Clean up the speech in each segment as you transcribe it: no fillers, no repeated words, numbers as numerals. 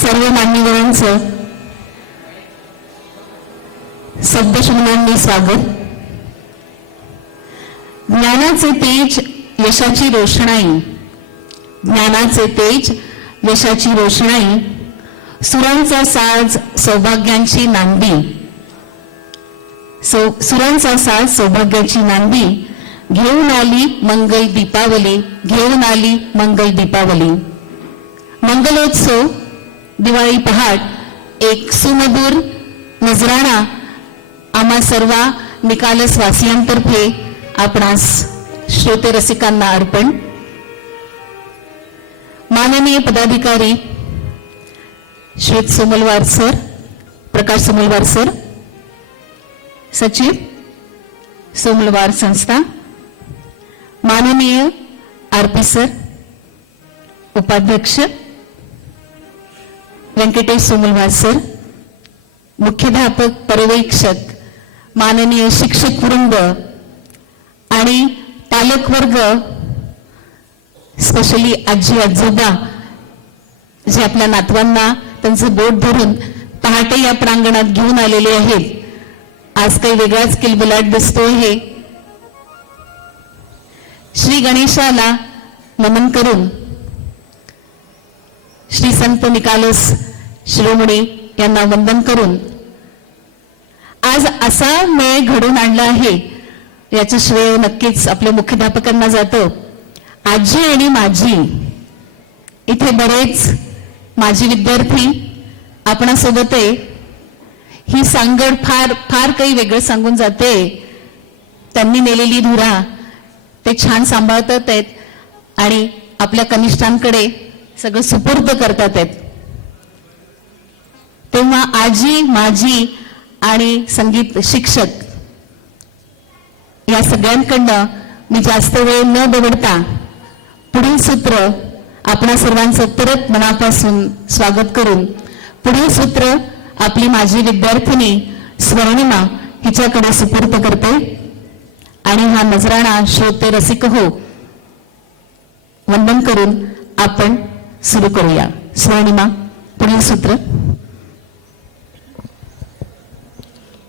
सर्व मान्यवरांचं शब्दशब्दांनी स्वागत. ज्ञानाचे तेज यशाची रोषणाई, ज्ञानाचे तेज यशाची रोषणाई, सुरांचा साज सौभाग्यांची नांदी, सुरांचा साज सौभाग्याची नांदी, घेऊन आली मंगल दीपावली, घेऊन आली मंगल दीपावली. मंगलोत्सव दिवाळी पहाट एक सुमधुर नजराणा आम्हा सर्व निकालसवासियांतर्फे आपणास श्रोते रसिकांना अर्पण. माननीय पदाधिकारी श्री सोमलवार सर, प्रकाश सोमलवार सर, सचिव सोमलवार संस्था, माननीय आरपी सर, उपाध्यक्ष व्यंकटेश सोमलवार सर, मुख्याध्यापक पर्यवेक्षक, माननीय शिक्षक वृंद आणि पालक वर्ग, स्पेशली आजी आजोबा जे आपल्या नातवांना त्यांचं बोट धरून पहाटे या प्रांगणात घेऊन आलेले आहेत. आज काही वेगळाच किलबिलाट दिसतोय. हे श्री गणेशाला नमन करून श्री संत निकालस शिरोमणी यांना वंदन करून आज असा मेळ घडून आणला आहे याचं श्रेय नक्कीच आपल्या मुख्याध्यापकांना जातं. आजी आणि माझी, इथे बरेच माजी विद्यार्थी आपणासोबत आहे. ही सांगड फार फार काही वेगळं सांगून जाते. त्यांनी नेलेली धुरा ते छान सांभाळतात आहेत आणि आपल्या कनिष्ठांकडे सगळं सुपूर्द करतात आहेत. तेव्हा आजी, माझी आणि संगीत शिक्षक या सगळ्यांकडनं मी जास्त वेळ न दवडता पुढील सूत्र आपणा सर्वांचं परत मनापासून स्वागत करून पुढील सूत्र आपली माझी विद्यार्थिनी स्वर्णिमा हिच्याकडे सुपूर्द करते आणि हा नजराणा श्रोते रसिक हो वंदन करून आपण सुरू करूया. स्वर्णिमा, पुढील सूत्र.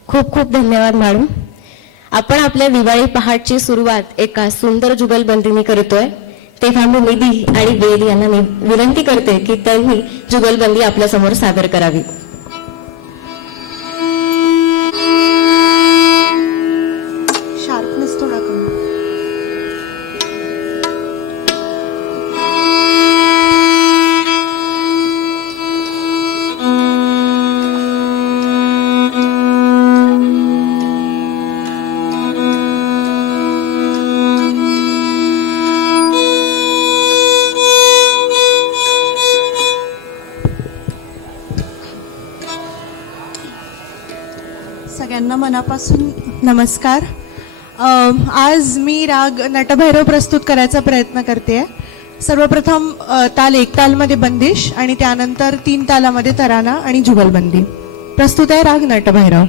खूप खूप धन्यवाद मॅडम. आपण आपल्या दिवाळी पहाटची सुरुवात एका सुंदर जुगलबंदीने करतोय, तेव्हा मी निधी आणि वेद यांना विनंती करते की त्यांनी जुगलबंदी आपल्या समोर सादर करावी. सगळ्यांना मनापासून नमस्कार. आज मी राग नटभैरव प्रस्तुत करायचा प्रयत्न करते. सर्वप्रथम ताल एक तालमध्ये बंदिश आणि त्यानंतर 3 तालामध्ये तराना आणि जुगलबंदी. प्रस्तुत आहे राग नटभैरव.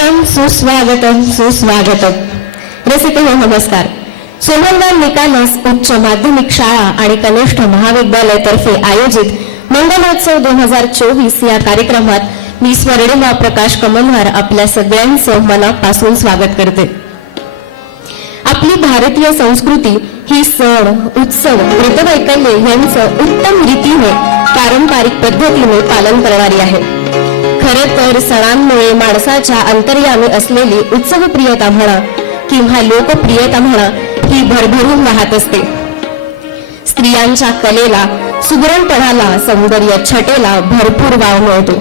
स्वागतम सुस्वागतम सुस्वागतम. रसिक हो नमस्कार. सोमनगाव निकालस उच्च माध्यमिक शाळा आणि कनिष्ठ महाविद्यालयातर्फे आयोजित मंगलोत्सव 2024 या कार्यक्रमात मी स्वर्णिमा प्रकाश कमलवार आपल्या सगळ्यांचं मनापासून स्वागत करते. आपली भारतीय संस्कृती ही सण उत्सव व्रतवैकल्य यांचं उत्तम रीतीने पारंपरिक पद्धतीने पालन करणारी आहे. खरं तर सणांमुळे माणसाच्या अंतर्यामी असलेली उत्सवप्रियता म्हणा किंवा लोकप्रियता म्हणा ही भरभरून वाहत असते. स्त्रियांच्या कलेला सुगरणपणाला सौंदर्य छटेला भरपूर वाव मिळतो.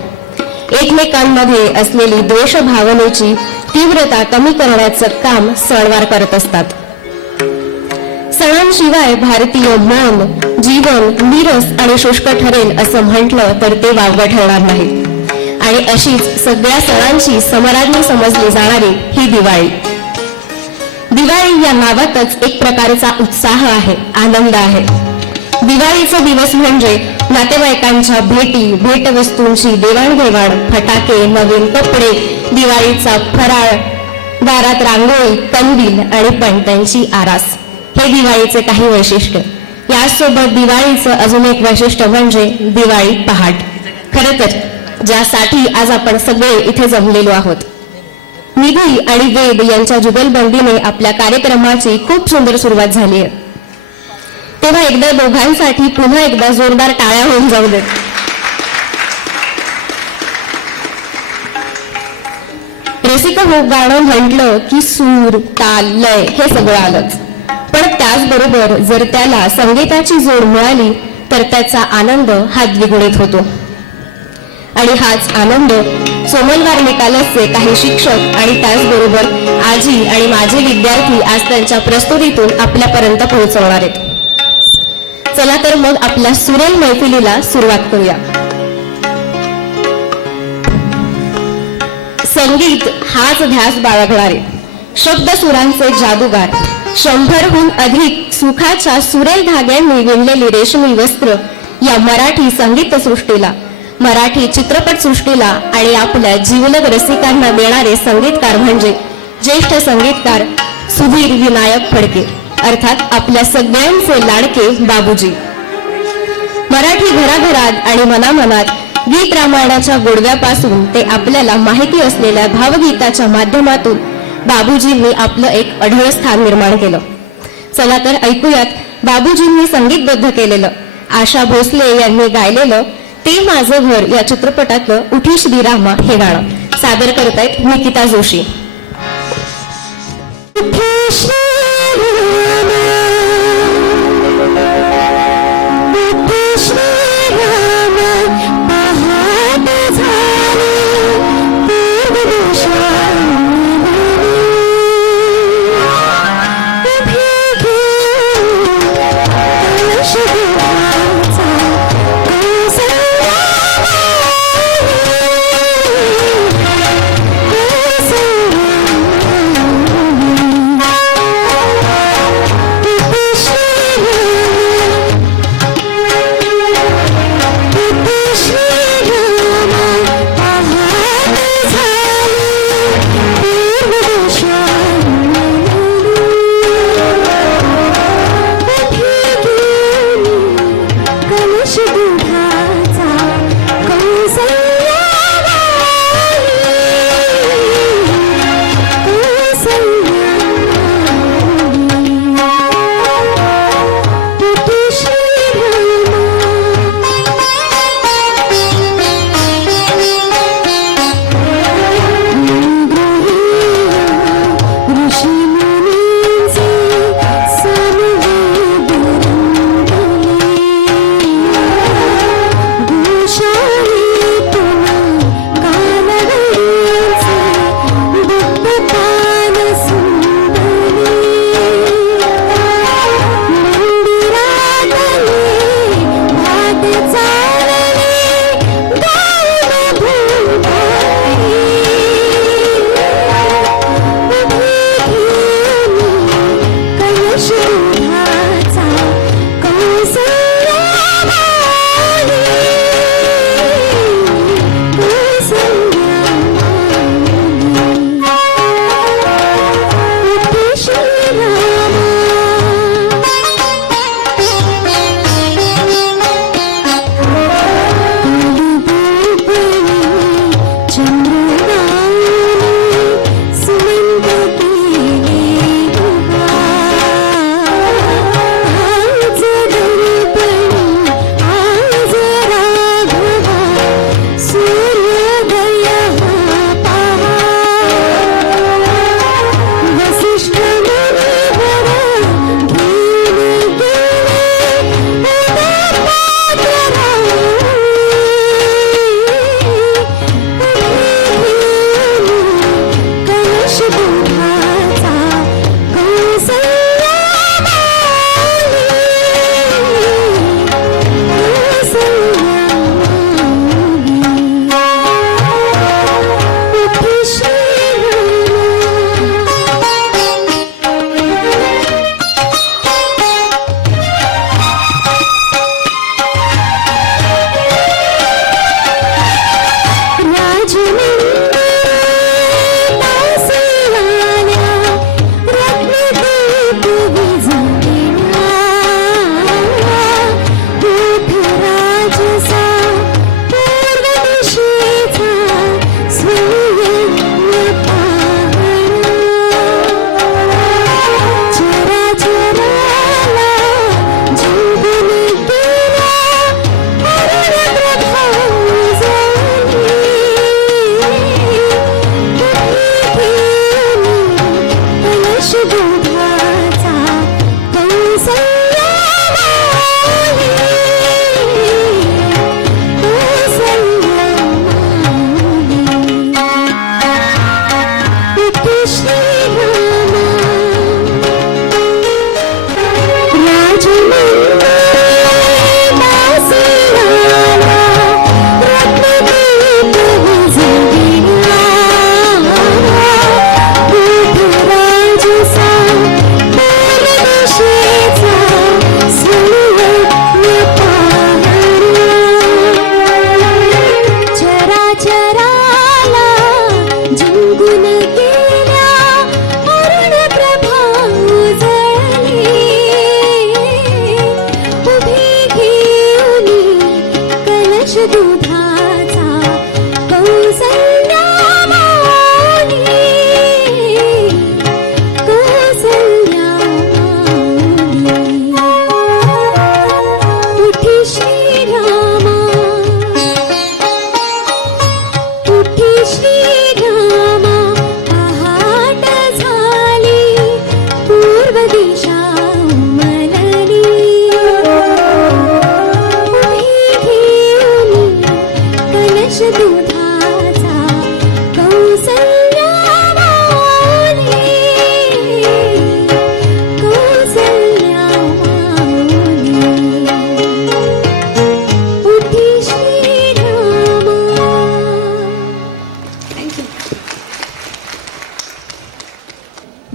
एकमेकांमध्ये असलेली द्वेष भावनेची तीव्रता कमी करण्याचं काम सणवार करत असतात. सणांशिवाय भारतीय मन जीवन नीरस आणि शुष्क ठरेल असं म्हटलं तर ते वावगं ठरणार नाही. आणि अशीच सगळ्या सणांची समराज्ञी समजली जाणारी ही दिवाळी. दिवाळी या नावातच एक प्रकारचा उत्साह आहे, आनंद आहे. दिवाळीचा दिवस म्हणजे नातेवाईकांच्या भेटी, भेटवस्तूंची देवाणघेवाण, फटाके, नवीन कपडे, दिवाळीचा फराळ, दारात रांगोळी, कंदील आणि पणत्यांची आरास हे दिवाळीचे काही वैशिष्ट्य. यासोबत दिवाळीचं अजून एक वैशिष्ट्य म्हणजे दिवाळी पहाट. खरं तर ज्यासाठी आज आपण सगळे इथे जमलेलो आहोत. निधी आणि वेद यांच्या जुगलबंदीने आपल्या कार्यक्रमाची खूप सुंदर सुरुवात झाली आहे. तेव्हा एकदा दोघांसाठी पुन्हा एकदा जोरदार टाळ्या होऊन जाऊ देत. रसिक हो गाणं म्हटलं की सूर ताल लय हे सगळं आलंच. पण त्याचबरोबर जर त्याला संगीताची जोड मिळाली तर त्याचा आनंद हा द्विगुणित होतो. आणि हाच आनंद सोमनगाव निकालसचे काही शिक्षक आणि त्याचबरोबर आजी आणि माझे विद्यार्थी आज त्यांच्या प्रस्तुतीतून आपल्यापर्यंत पोहोचवणार आहेत. चला तर मग आपल्या सुरेल मैफिलीला सुरुवात करूया. संगीत हाच ध्यास बाळगणारे शब्द सुरांचे जादूगार 100हून अधिक सुखाच्या सुरेल धाग्यांनी विणलेली रेशमी वस्त्र या मराठी संगीतसृष्टीला, मराठी चित्रपटसृष्टीला आणि आपल्या जिवलग रसिकांना देणारे संगीतकार म्हणजे ज्येष्ठ संगीतकार सुधीर विनायक फडके अर्थात आपल्या सगळ्यांचे लाडके बाबूजी. मराठी घराघरात आणि मनामनात गीत रामायणाच्या गोडव्यापासून ते आपल्याला माहिती असलेल्या भावगीताच्या माध्यमातून बाबूजींनी आपलं एक अढळ स्थान निर्माण केलं. चला तर ऐकूयात बाबूजींनी संगीतबद्ध केलेलं, आशा भोसले यांनी गायलेलं ते माझं घर या चित्रपटातलं उठी श्रीरामा हे गाणं. सादर करतायत निकिता जोशी.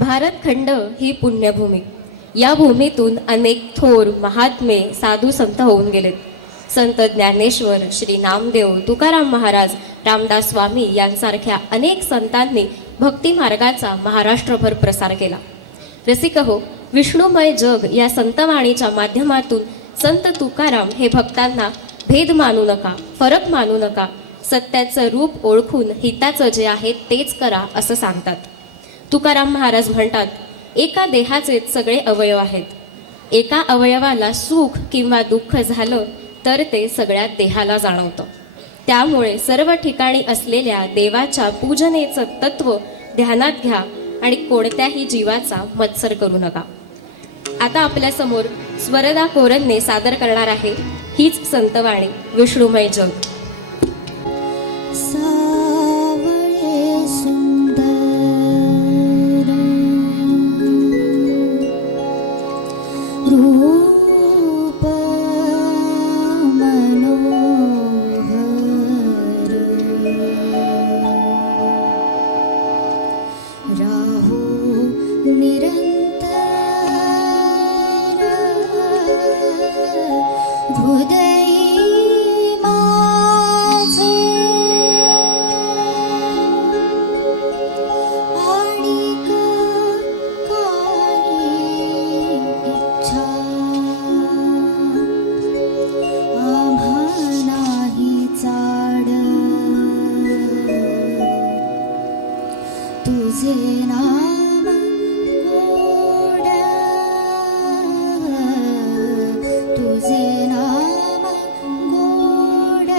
भारतखंड ही पुण्यभूमी. या भूमीतून अनेक थोर महात्मे साधू संत होऊन गेलेत. संत ज्ञानेश्वर, श्री नामदेव, तुकाराम महाराज, रामदास स्वामी यांसारख्या अनेक संतांनी भक्ती मार्गाचा महाराष्ट्रभर प्रसार केला. रसिक हो, विष्णुमय जग या संतवाणीच्या माध्यमातून संत तुकाराम हे भक्तांना भेद मानू नका, फरक मानू नका, सत्याचं रूप ओळखून हिताचं जे आहे तेच करा असं सांगतात. तुकाराम महाराज म्हणतात, एका देहाचेच सगळे अवयव आहेत. एका अवयवाला सुख किंवा दुःख झालं तर ते सगळ्या देहाला जाणवतं. त्यामुळे सर्व ठिकाणी असलेल्या देवाच्या पूजनेचं तत्व ध्यानात घ्या आणि कोणत्याही जीवाचा मत्सर करू नका. आता आपल्यासमोर स्वरदा कोरनने सादर करणार आहे हीच संतवाणी विष्णुमय जग. सावळे सुंदर रूप मनोहर राहो निरंतर हृदयी माझे आणिक काही इच्छा आम्हा नाही चाड तुझे नाम गोड तुझे नाम गोड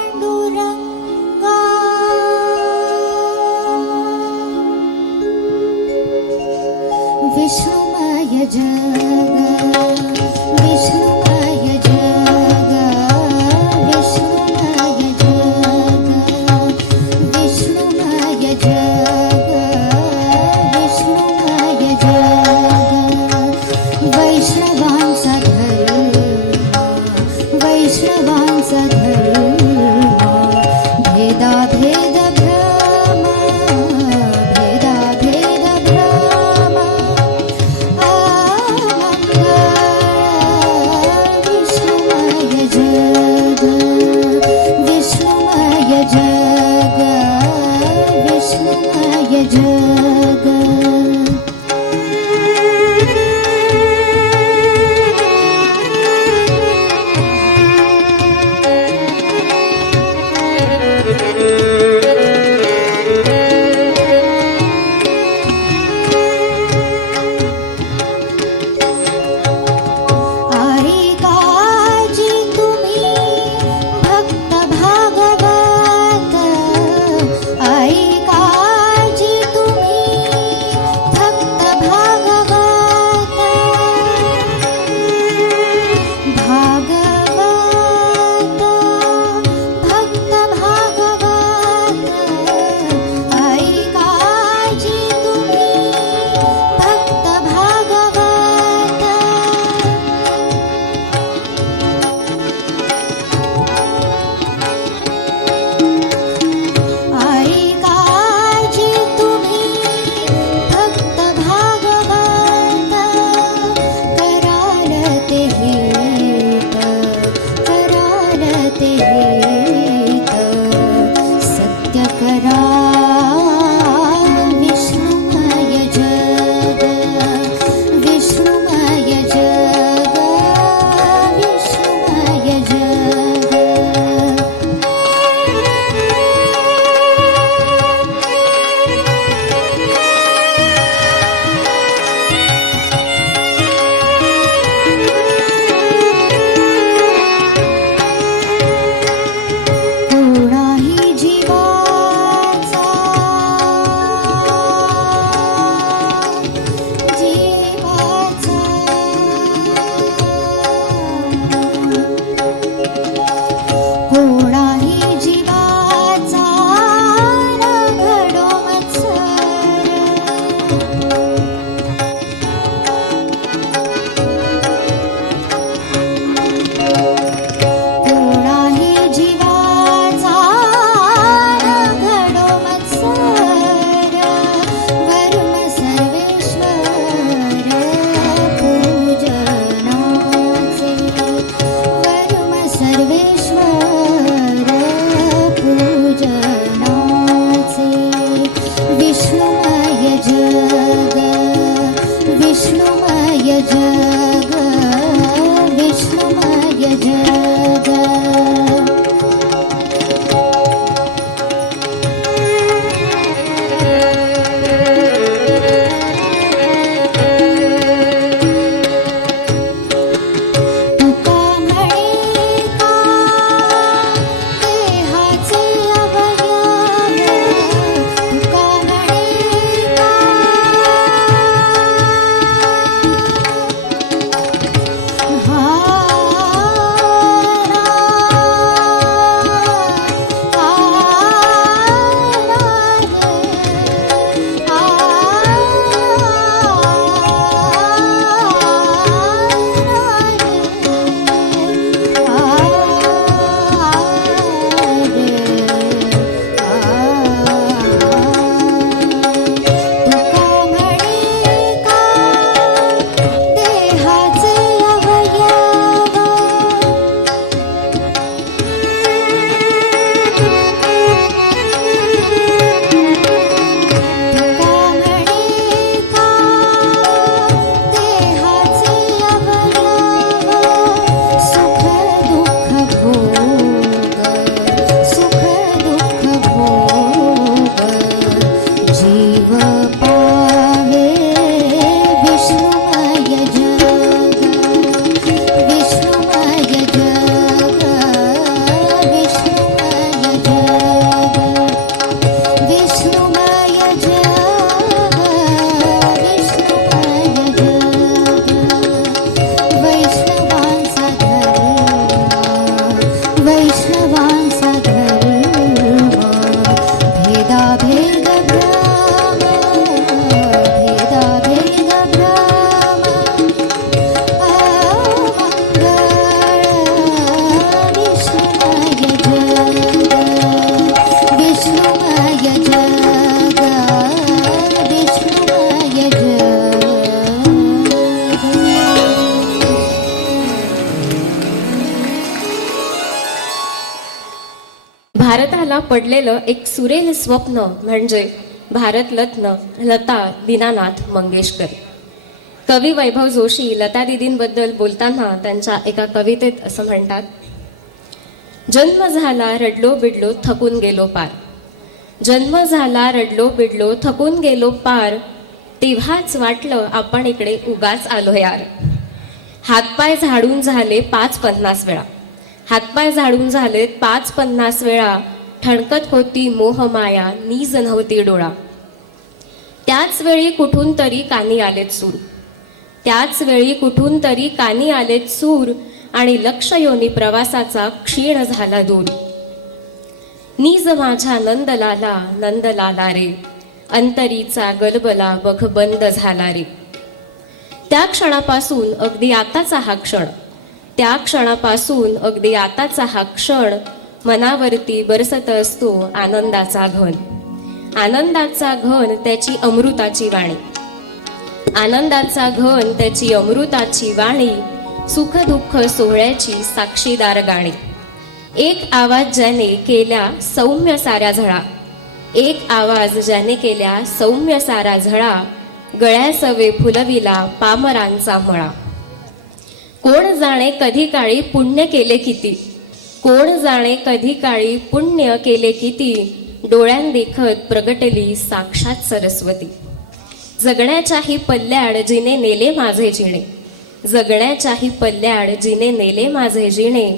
पांडुरंगा विष्णुमय जग विष्णुमय जग विष्णुमय जग विष्णुमय जग विष्णुमय जग वैष्णवांचा धर्म वैष्णवांचा धर्म भेदाभेद भ्रम भेदाभेद भ्रम विष्णुमय जग विष्णुमय जग विष्णुमय जग आई काळजी तुम्ही भक्त भागवत आई काळजी तुम्ही जगदीश्वराय भारताला पडलेलं एक सुरेल स्वप्न म्हणजे भारतरत्न लता दीनानाथ मंगेशकर. कवी वैभव जोशी लता दीदींबद्दल बोलताना त्यांच्या एका कवितेत असं म्हणतात, जन्म झाला रडलो बिडलो थकून गेलो पार, जन्म झाला रडलो बिडलो थकून गेलो पार, तेव्हाच वाटलं आपण इकडे उगाच आलो यार. हातपाय झाडून झाले 5-50 वेळा, हातपाय झाडून झालेत 5-50 वेळा, ठणकत होती मोहमाया नीज नव्हती डोळा. त्याच वेळी कुठून तरी कानी आलेत सूर, त्याच वेळी कुठून तरी कानी आलेत सूर, आणि लक्ष योनी प्रवासाचा क्षीण झाला दूर. नीज माझ्या नंदलाला नंदलाला रे, अंतरीचा गलबला बघ बंद झाला रे. त्या क्षणापासून अगदी आताचा हा क्षण, त्या क्षणापासून अगदी आताचा हा क्षण, मनावरती बरसत असतो आनंदाचा घन. आनंदाचा घन त्याची अमृताची वाणी, आनंदाचा घन त्याची अमृताची वाणी, सुख दुःख सोहळ्याची साक्षीदार गाणी. एक आवाज ज्याने केल्या सौम्य साऱ्या झळा, एक आवाज ज्याने केल्या सौम्य सारा झळा, गळ्यासवे फुलविला पामरांचा मळा. कोण जाणे कधी काळी पुण्य केले किती, कोण जाणे कधी काळी पुण्य केले किती, डोळ्यांदेखत प्रगटली साक्षात सरस्वती. जगण्याच्याही पल्ल्याड जिने नेले माझे जिणे, जगण्याच्याही पल्ल्याड जिने नेले माझे जिणे,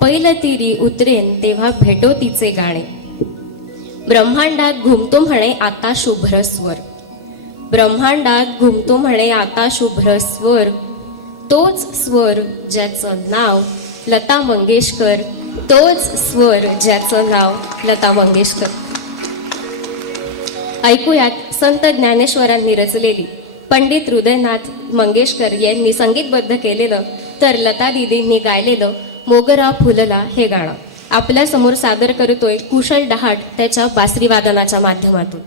पैल तिरी उतरेन तेव्हा भेटो तिचे गाणे. ब्रह्मांडात घुमतो म्हणे आता शुभ्र स्वर, ब्रह्मांडात घुमतो म्हणे आता शुभ्र स्वर, तोच स्वर ज्याचं नाव लता मंगेशकर, तोच स्वर ज्याचं नाव लता मंगेशकर. ऐकूयात संत ज्ञानेश्वरांनी रचलेली, पंडित हृदयनाथ मंगेशकर यांनी संगीतबद्ध केलेलं तर लता दीदींनी गायलेलं मोगरा फुलला हे गाणं आपल्या समोर सादर करतोय कुशल डहाट त्याच्या बासरी वादनाच्या माध्यमातून.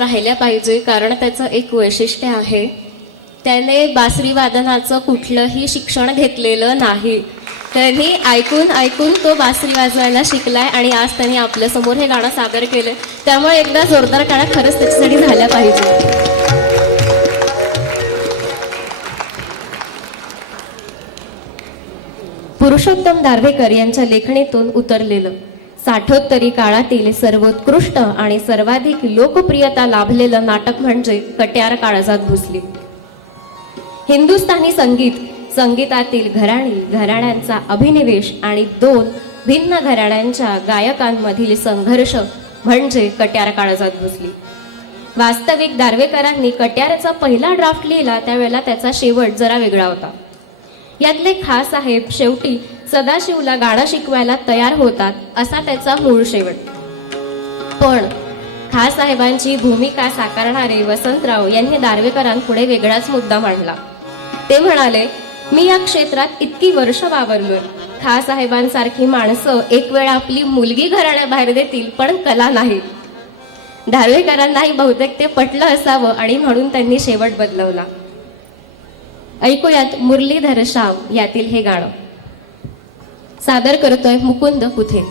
राहिल्या पाहिजे, कारण त्याचं एक वैशिष्ट्य आहे. त्याने बासरी वादनाचं कुठलंही शिक्षण घेतलेलं नाही. त्यांनी ऐकून ऐकून तो बासरी वाजवायला शिकलाय आणि आज त्यांनी आपल्यासमोर हे गाणं सादर केलंय. त्यामुळे एकदा जोरदार टाळ्या खरंच त्याच्यासाठी झाल्या पाहिजे. पुरुषोत्तम दारव्हेकर यांच्या लेखणीतून उतरलेलं, साठोत्तरी काळातील सर्वोत्कृष्ट आणि सर्वाधिक लोकप्रियता लाभलेलं नाटक म्हणजे कट्यार काळजात घुसली. हिंदुस्थानी संगीतातील घराण्यांचा अभिनिवेश आणि दोन भिन्न घराण्यांच्या गायकांमधील संघर्ष म्हणजे कट्यार काळजात घुसली. वास्तविक दारव्हेकरांनी कट्यारचा पहिला ड्राफ्ट लिहिला त्यावेळेला त्याचा शेवट जरा वेगळा होता. यातले खासाहेब शेवटी सदाशिवला गाणं शिकवायला तयार होतात असा त्याचा मूळ शेवट. पण खासाहेबांची भूमिका साकारणारे वसंतराव यांनी दारव्हेकरांपुढे वेगळाच मुद्दा मांडला. ते म्हणाले, मी या क्षेत्रात इतकी वर्ष वावरलोय. खासाहेबांसारखी माणसं एक वेळ आपली मुलगी घराण्याबाहेर देतील, पण कला नाही. दारव्हेकरांनाही बहुतेक ते पटलं असावं आणि म्हणून त्यांनी शेवट बदलवला. ऐकूयात मुरलीधर श्याम यातील हे गाणं. सादर करतोय मुकुंद पुथे.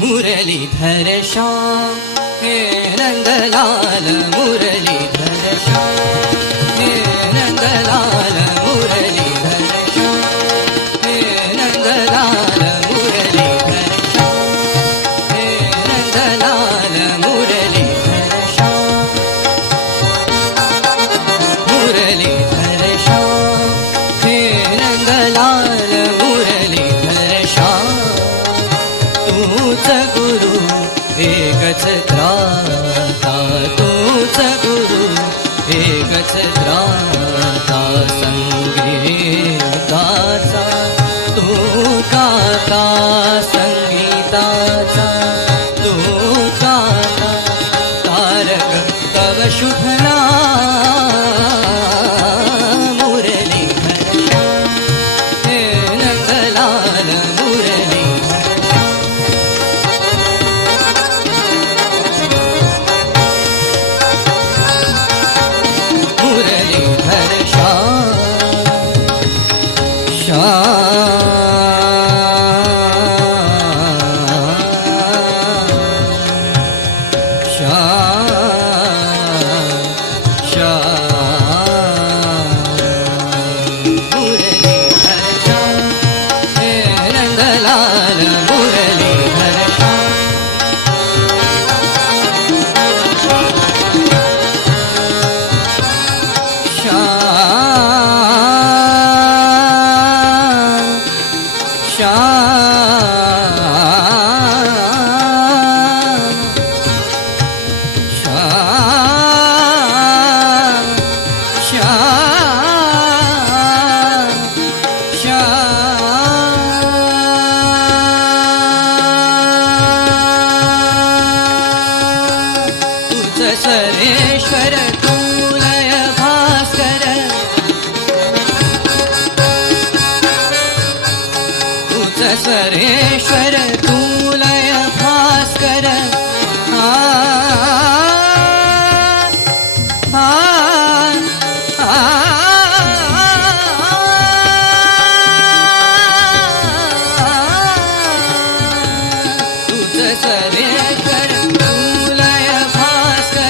मुरलीधर श्याम हे नंदलाल, मुरलीधर श्याम हे नंदलाल, मुरलीधर श्याम हे नंदलाल, मुरलीधर श्याम हे नंदलाल, मुरलीधर श्याम, मुरलीधर श्याम हे नंदलाल, मुरलीधर श्याम. तूच गुरु एकच त्राता, तूच गुरु एकच त्राता, संगीताचा तू काका, संगीताचा तू काका, तारक तव शुभ नाम, मुरलीधर श्याम हे नंदलाल, मुरलीधर मुरलीधर श्याम मुरलीधर श्याम हे नंदलाल, मुरलीधर श्याम. तुझ सरेश्वर तुलय भास्कर, तुझ सरेश्वर तुलय भास्कर. तुझ सरेश्वर तुलय भास्कर,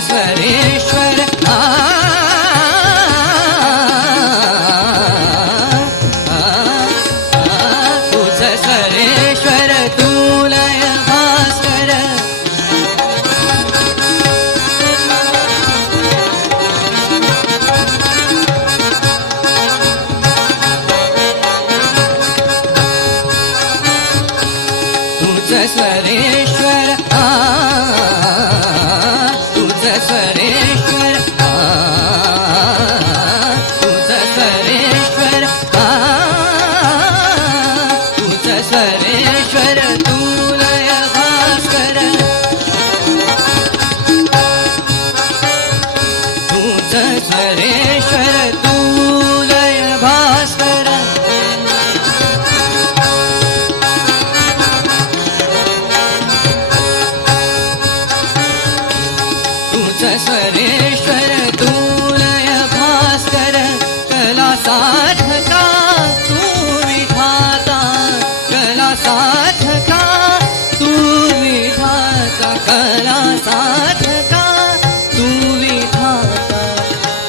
स्वरेश्वर तूच स्वरेश्वर तू लय भास्कर तूच स्वरेश्वर तूच स्वरेश्वर तूच स्वरेश्वर तूच स्वरेश्वर तू लय भास्कर तूच स्वरेश्वर तू लय भास्कर तूच स्वरेश्वर तू लय भास्कर कला साधका तू विधाता कला साधका तू विधाता कला साधका तू विधाता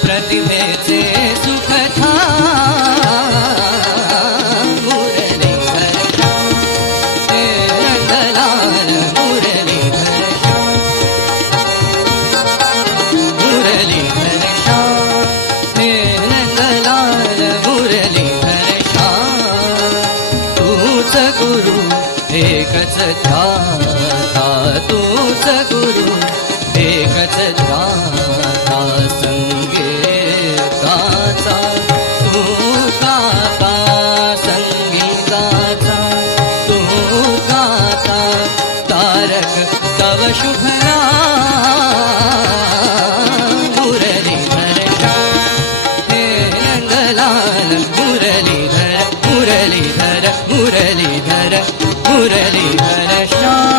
प्रतिभेचे सुखथा मुरलीधर श्याम हे रंगलाल मुरलीधर श्याम मुरलीधर श्याम हे रंगलाल मुरलीधर श्याम तूच गुरु एकच ध्याता तूच गुरु एकच ध्याता संगीताचा तू गाता संगीताचा तू गाता तारक तव शुभ नाम मुरलीधर श्याम हे रंगलाल मुरलीधर मुरलीधर मुरलीधर मुरलीधर श्याम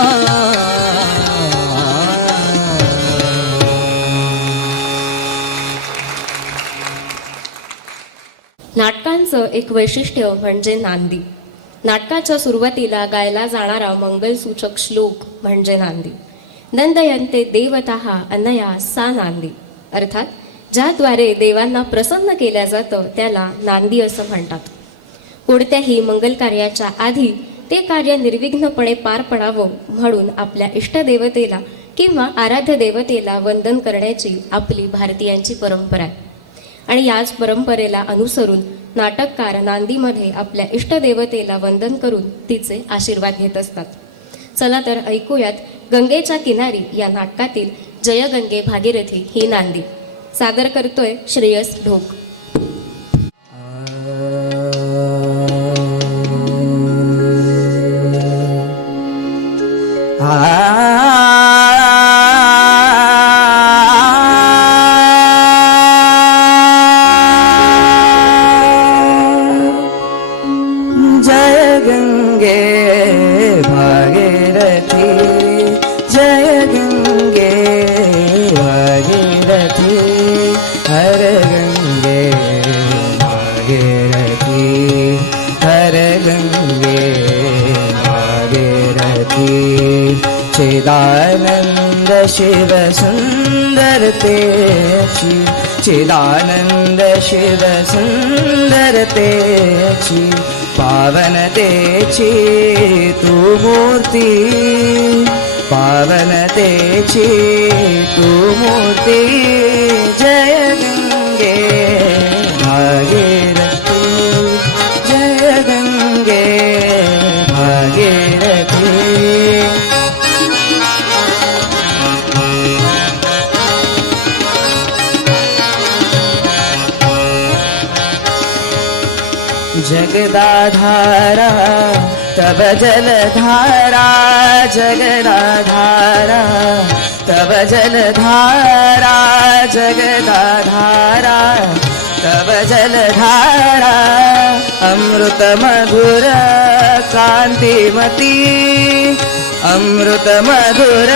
नाटकांचं एक वैशिष्ट्य म्हणजे नांदी. नाटकाच्या सुरुवातीला गायला जाणारा मंगलसूचक श्लोक म्हणजे नांदी. नंदयन्ते देवतः अनया सा नांदी, अर्थात ज्याद्वारे देवांना प्रसन्न केल्या जातं त्याला नांदी असं म्हणतात. कोणत्याही मंगल कार्याच्या आधी ते कार्य निर्विघ्नपणे पार पडावं म्हणून आपल्या इष्टदेवतेला किंवा आराध्य देवतेला वंदन करण्याची आपली भारतीयांची परंपरा आहे. आणि याच परंपरेला अनुसरून नाटककार नांदीमध्ये आपल्या इष्टदेवतेला वंदन करून तिचे आशीर्वाद घेत असतात. चला तर ऐकूयात गंगेच्या किनारी या नाटकातील जय गंगे भागीरथी ही नांदी. सादर करतोय श्रेयस ढोक. जय गंगे भागीरथी जय गंगे भागीरथी हर गंगे भागीरथी हर गंगे भागीरथी चिदानंद शिव सुंदर तेची चिदानंद शिव सुंदर तेची पावन तेची तू मूर्ती पावन तेची तू मूर्ती जय गंगे भागीरथी जय गंगे भागीरथी जगदाधारा तब जलधारा जगदाधारा तब जलधारा जगदाधारा तब जलधारा अमृत मधुर कांतिमती अमृत मधुर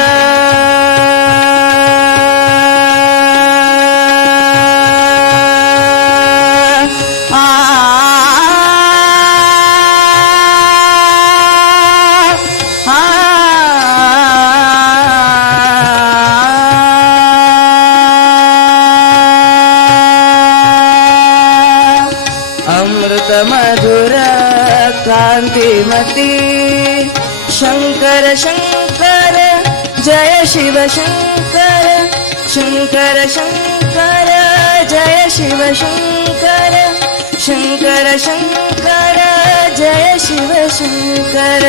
कान्तिमती शङ्कर शङ्कर जय शिव शङ्कर शङ्कर शङ्कर जय शिव शङ्कर शङ्कर शङ्कर जय शिव शङ्कर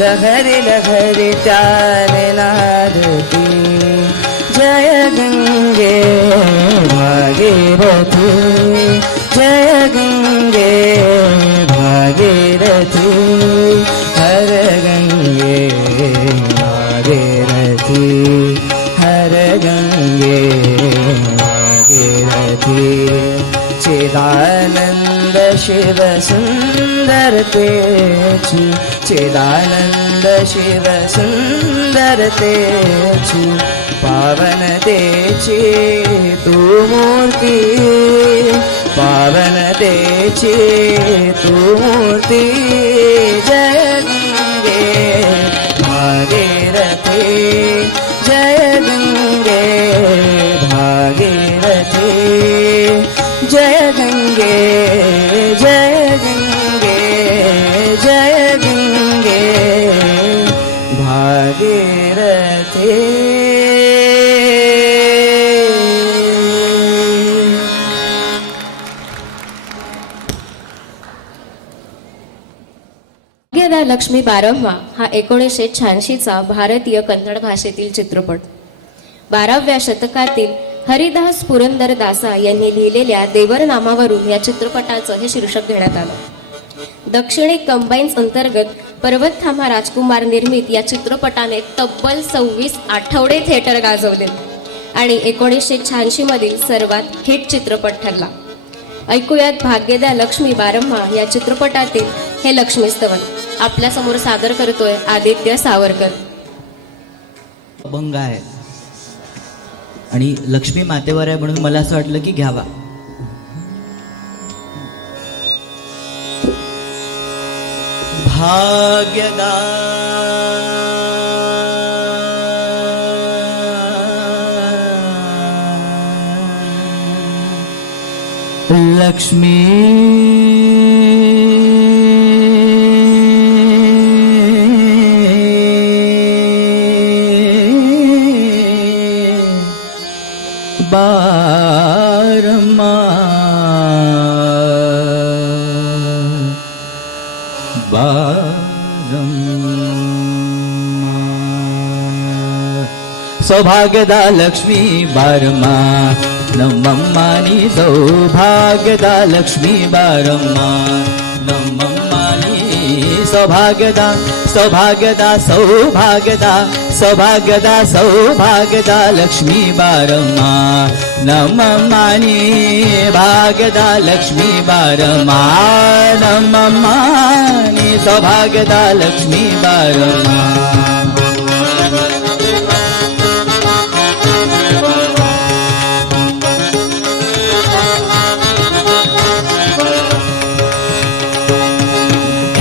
लहरी लहरी त्याने नादती जय गंगे भागीरथी जय गंगे भागीरथी हर गंगे भागीरथी हर गंगे भागीरथी चिदानंद शिव सुंदर तेची चिदानंद शिव सुंदर तेची पावन तेची तू मूर्ती पावन तेची तू मूर्ती जय गंगे भागीरथी जय गंगे भागीरथी जय गंगे जय गंगे जय गंगे भागीरथी भाग्यदा लक्ष्मी बारम्हा हा 1986चा भारतीय कन्नड भाषेतील चित्रपट 12व्या शतकातील हरिदास पुरंदरदासा यांनी लिहिलेल्या देवर नामावरून या चित्रपटाचं हे शीर्षक देण्यात आलं. दक्षिणी कंबाईन्स अंतर्गत पर्वतथामा राजकुमार निर्मित या चित्रपटाने तब्बल 26 आठवडे थिएटर गाजवले आणि 1986 मधील सर्वात हिट चित्रपट ठरला. ऐकूयात भाग्यदा लक्ष्मी बारम्हा या चित्रपटातील हे लक्ष्मीस्तवन. आपल्या समोर सादर करतोय आदित्य सावरकर. अभंग आहे आणि लक्ष्मी मातेवर आहे म्हणून मला असं वाटलं की घ्यावा. भाग्यदा लक्ष्मी बारम्हा सौभाग्यदा लक्ष्मी बारम्हा नमम्मानी सौभाग्यदा लक्ष्मी बारम्हा नमम्मानी सौभाग्यदा सौभाग्यदा सौभाग्यदा सौभाग्यदा सौभाग्यदा लक्ष्मी बारम्हा नमम्मानी भाग्यदा लक्ष्मी बारम्हा नमम्मानी सौभाग्यदा लक्ष्मी बारम्हा.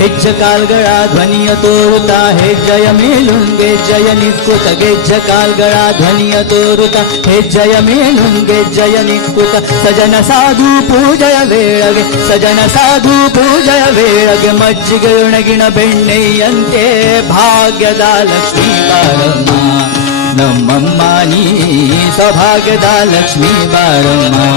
हेज्ज कालगळा ध्वनिय तोरुता हेज्जय मेलुंगे जय निकुत गेज्ज कालगळा ध्वनिय तोरुता हेज्जय मेलुंगे जय निकुत सजन साधू पूजय वेळगे सजन साधू पूजय वेळगे मज्जिगे उणगिण बेण्णೆಯಂತೆ भाग्यदा लक्ष्मी बारम्हा नमम्मानी सौभाग्यदा लक्ष्मी बारम्हा.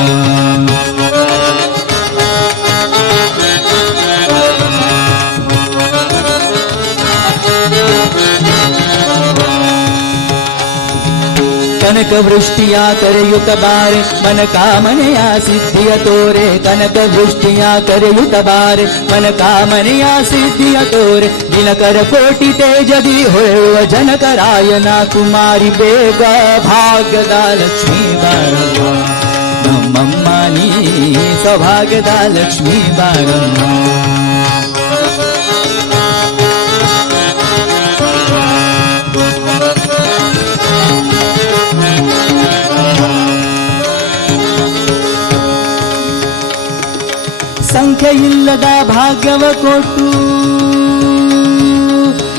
कनक वृष्टिया करयुत बारे मन कामनया सिद्धिय तोरे कनक वृष्टिया करयुत बारे मन कामनया सिद्धिय तोरे दिनकर कोटि तेजदी होय जनकरायना कुमारी बेग भाग्यदा लक्ष्मी बारम्हा नमम्मानी सौभाग्यदा लक्ष्मी बारम्हा. ಸಂಖ್ಯೆ ಇಲ್ಲದ ಭಾಗ್ಯವ ಕೊಟ್ಟು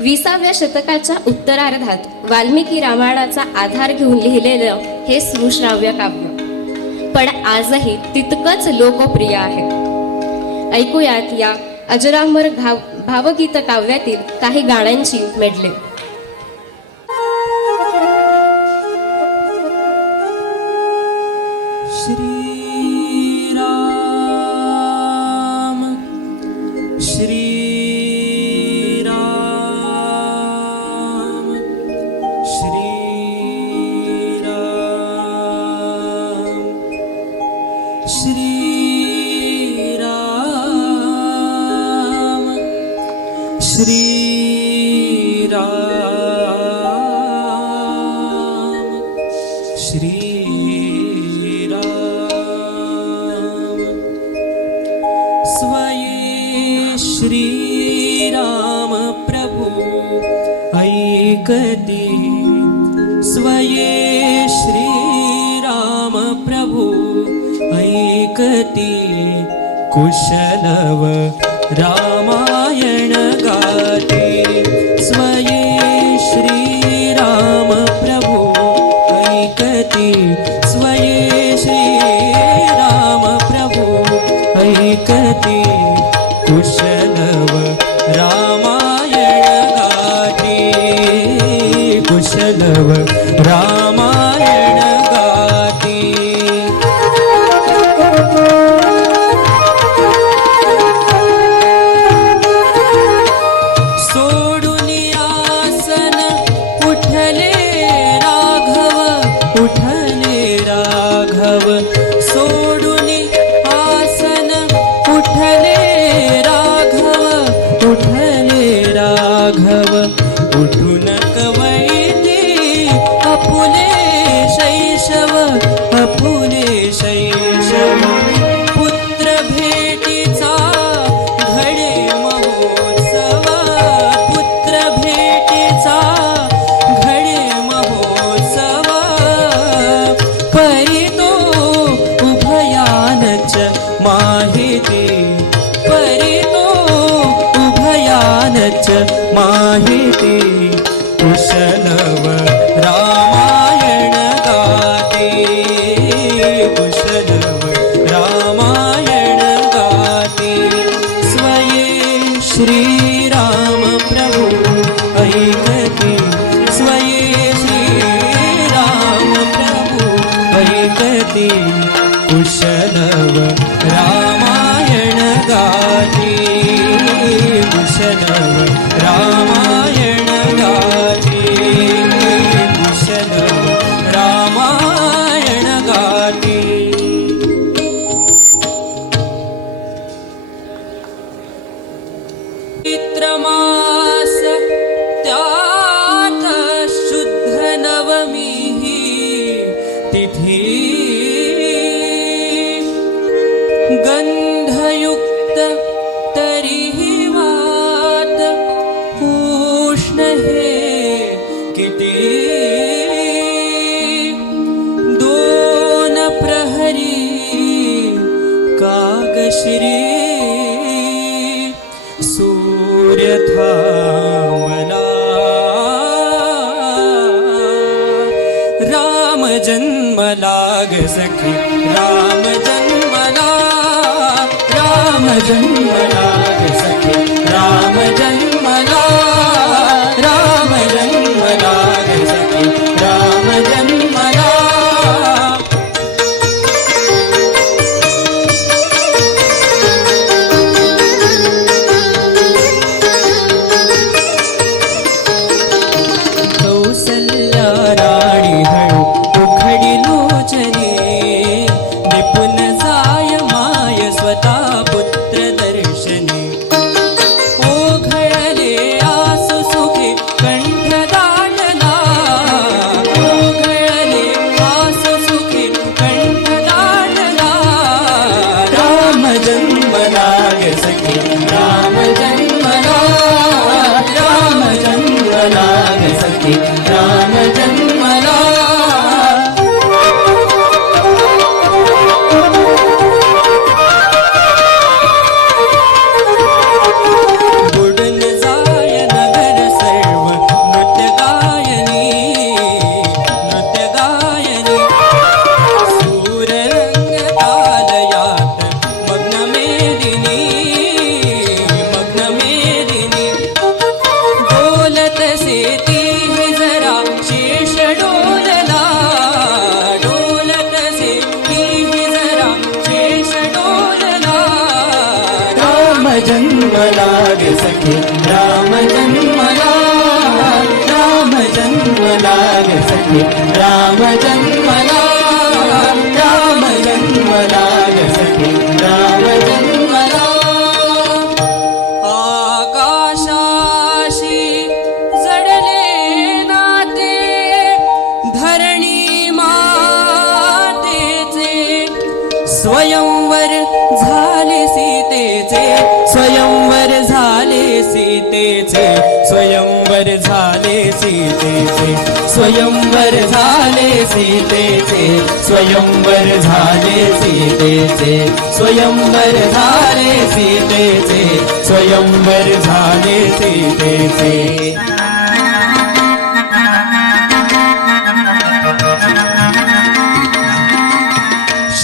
20व्या शतकाच्या उत्तरार्धात वाल्मिकी रामायणाचा आधार घेऊन लिहिलेलं हे श्रुश्राव्य काव्य पण आजही तितकंच लोकप्रिय आहे. ऐकूयात या अजरामर भावगीत काव्यातील काही गाण्यांची मेडले. श्रीराम श्रीराम श्रीराम श्रीराम श्रीराम स्वये श्रीराम प्रभु ऐकती स्वये श्रीराम प्रभु ऐकती कुशलव रामायण गाते स्वये श्रीराम प्रभु ऐकती स्वये श्रीराम प्रभु ऐकती कुशलव रामायण गाते कुशलव रामायण गाते सोडून आसन उठले राघव सोडून आसन उठले राघव उठून कवयिते आपुले शैशव पुत्र भेटीचा घडे महोत्सव पुत्र भेटीचा घडे महोत्सव परितो उभयानच माहिती परितो उभयानच माहिती कुशलव रामायण गाते कुशलव रामायण गाते स्वये श्रीराम प्रभु ऐकती स्वये श्रीराम प्रभु ऐकती कुशलव रामायण गाते कुशलव रामायण गाते कुशलव रामायण गाते चित्रमास त्यात शुद्ध नवमी तिथी गंधयुक्त तरीही वात उष्ण हे किती दोन प्रहरी कागश्री सूर्य थांबला राम जन्मला ग सखी राम जन्मला ग सखी राम जन्मला ग सखी राम जन्मला कौसल्या राणी हळू उखडी लोचने निपुण जाय माय स्वतः पुत्र दर्शने ओघळले जन्मला ग सखे राम जन्मला राम जन्मला ग सखे राम जन्मला राम जन्मला ग सखे राम जन्मला आकाशाशी जडले नाते धरणी मातेचे स्वयंवर झाले सीतेचे स्वयंवर झाले सीतेचे स्वयंवर झाले सीतेचे स्वयंवर झाले सीतेचे स्वयंवर झाले सीतेचे स्वयंवर झाले सीतेचे स्वयंवर झाले सीतेचे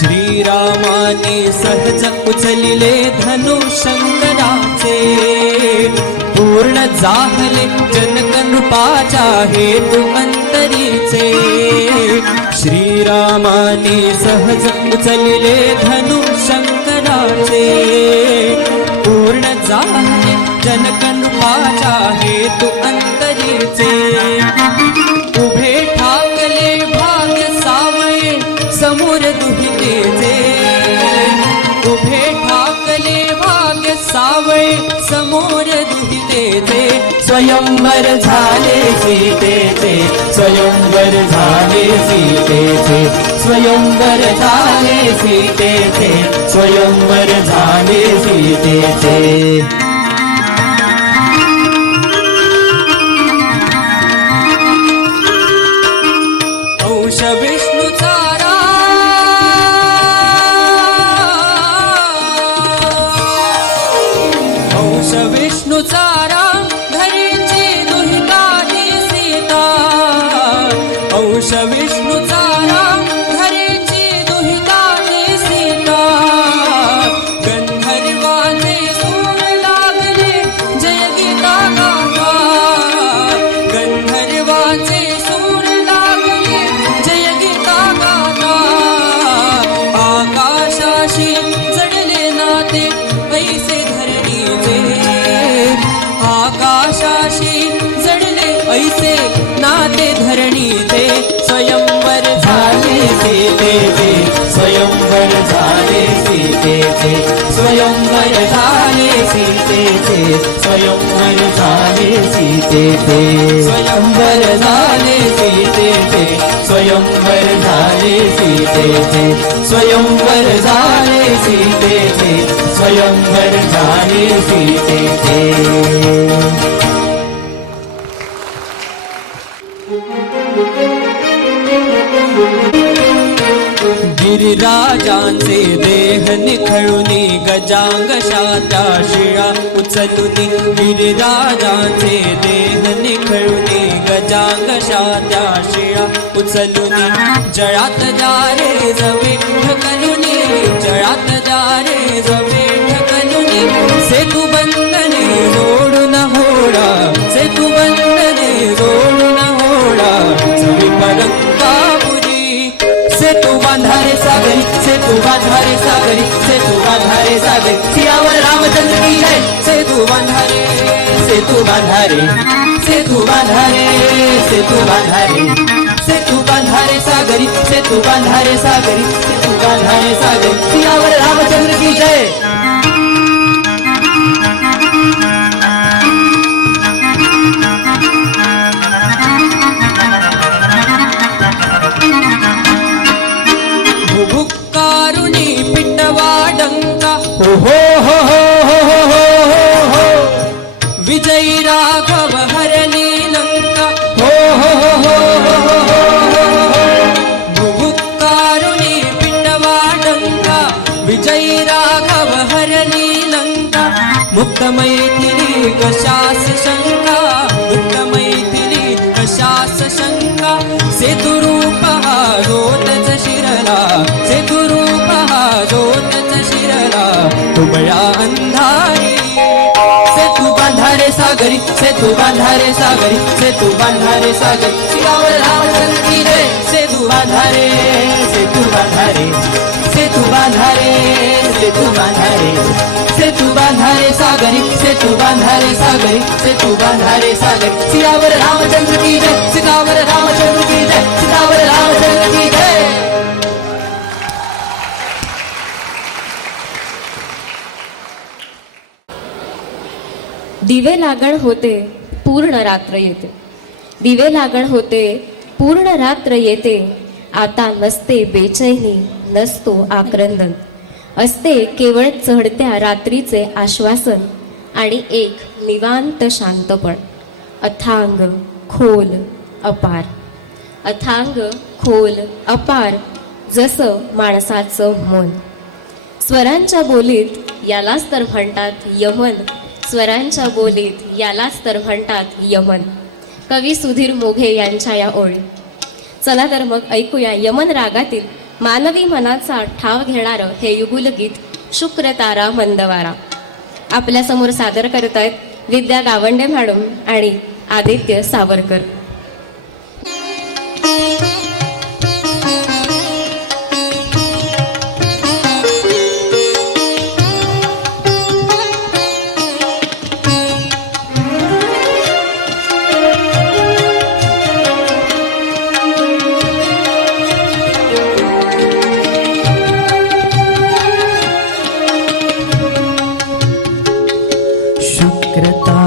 श्रीरामाने सहज उचलिले धनुशंकराचे पूर्ण जाहले जनकनृपाच्या हेतू अंतरीचे श्रीरामाने सहज उचलिले धनुशंकराचे पूर्ण जाहले जनकनृपाच्या हेतू अंतरीचे उभे ठाकले भाग्य सावळे समोर दुहितेचे उभे ठाकले भाग्य सावळे समोर दुहितेचे स्वयंवर झाले सीतेचे स्वयंवर झाले सीतेचे स्वयंवर झाले सीतेचे स्वयंवर झाले सीतेचे अंश विष्णूचा अंश विष्णूचा राम धरीची दुहिताची सीता अंश विष्णूचा राम धरीची दुहिताची सीता गंधर्वाचे सूर लागले जय गीता गाता गंधर्वाचे सूर लागले जय गीता गाता आकाशाशी जडले नाते ऐसे धरणीचे आकाशाशी जडले ऐसे नाते धरणीचे स्वयंवर झाले सीतेचे स्वयंवर झाले सीतेचे स्वयंवर झाले सीतेचे स्वयंवर झाले सीतेचे स्वयंवर झाले सीतेचे स्वयंवर झाले सीतेचे स्वयंवर झाले सीतेचे स्वयंवर झाले सीतेचे गिरिराजांचे देह निखळुनी गजांग शात्या शिळा उचलुनी गिरिराजांचे देह निखळुनी गजांग शात्या शिळा उचलुनी जळात जारे जवे ढकलुनी जळात जारे जवे ढकलुनी सेतू बंधने जोडून होडा सेतू बंधने जोडून होडा जवी परंकापुरी सेतू बांधारे सागरी सेतू बांधारे सागरी सेतू बांधारे सागरी सियावर रामचंद्र की जय सेतू बांधारे सेतू बांधारे सेतू बांधारे सेतू बांधारे सेतू बांधारे सागरी सेतू बांधारे सागरी सेतू बांधारे सागरी सियावर रामचंद्र की जय भुभुक्कारुणी पिटवा डंका हो हो हो हो हो हो हो विजयी राघव हरली लंका हो हो हो हो हो हो भुभुक्कारुणी पिटवा डंका विजयी राघव हरली लंका मुक्त मैथिली कशास शंका मुक्त मैथिली कशास शंका सेतुरूप हा जोतच शिरला सेतुरूप हा जोतच शिरला तुबळा अंधारी सेतू बांधारे सागरी सेतू बांधारे सागरी सेतू बांधारे सागरी सियावर रामचंद्र की जय सेतू बांधारे सेतू बांधारे सेतू बांधारे सेतू बांधारे सेतू बांधारे सागरी सेतू बांधारे सागरी सेतू बांधारे सागरी सियावर रामचंद्र की जय सियावर रामचंद्र की जय सियावर रामचंद्र की जय. दिवे लागण होते पूर्ण रात्र येते दिवे लागण होते पूर्ण रात्र येते आता नसते बेचैनी नसतो आक्रंदन असते केवळ चढत्या रात्रीचे आश्वासन आणि एक निवांत शांतपण अथांग खोल अपार अथांग खोल अपार जसं माणसाचं मन स्वरांच्या बोलीत यालाच तर म्हणतात यमन स्वरांच्या बोलीत यालाच तर म्हणतात यमन कवी सुधीर मोघे यांच्या या ओळी. चला तर मग ऐकूया यमन रागातील मानवी मनाचा ठाव घेणारं हे युगुल गीत शुक्र तारा मंदवारा. आपल्यासमोर सादर करत आहेत विद्या गावंडे मॅडम आणि आदित्य सावरकर.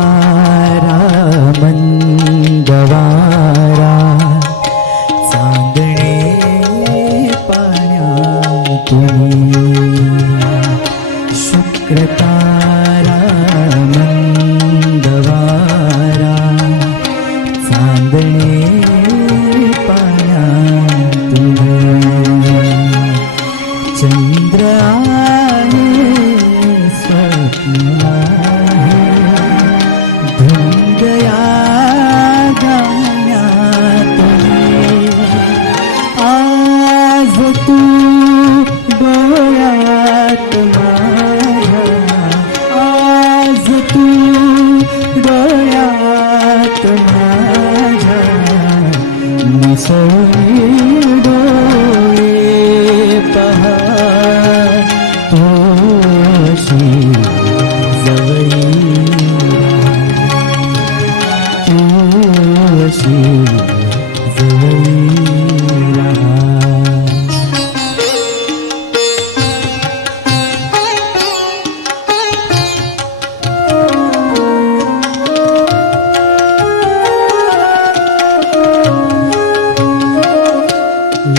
शुक्रतारा मंदवारा चांदणे पाण्यातून शुक्रतारा मंदवारा चांदणे पाण्यातून चंद्र आहे स्वप्न धुंदया गाण्यातून आज तू डोळ्यात माझ्या आज तू डोळ्यात माझ्या मिसळी डोळे पहा तोशी जवळी तोशी जवळी रहा.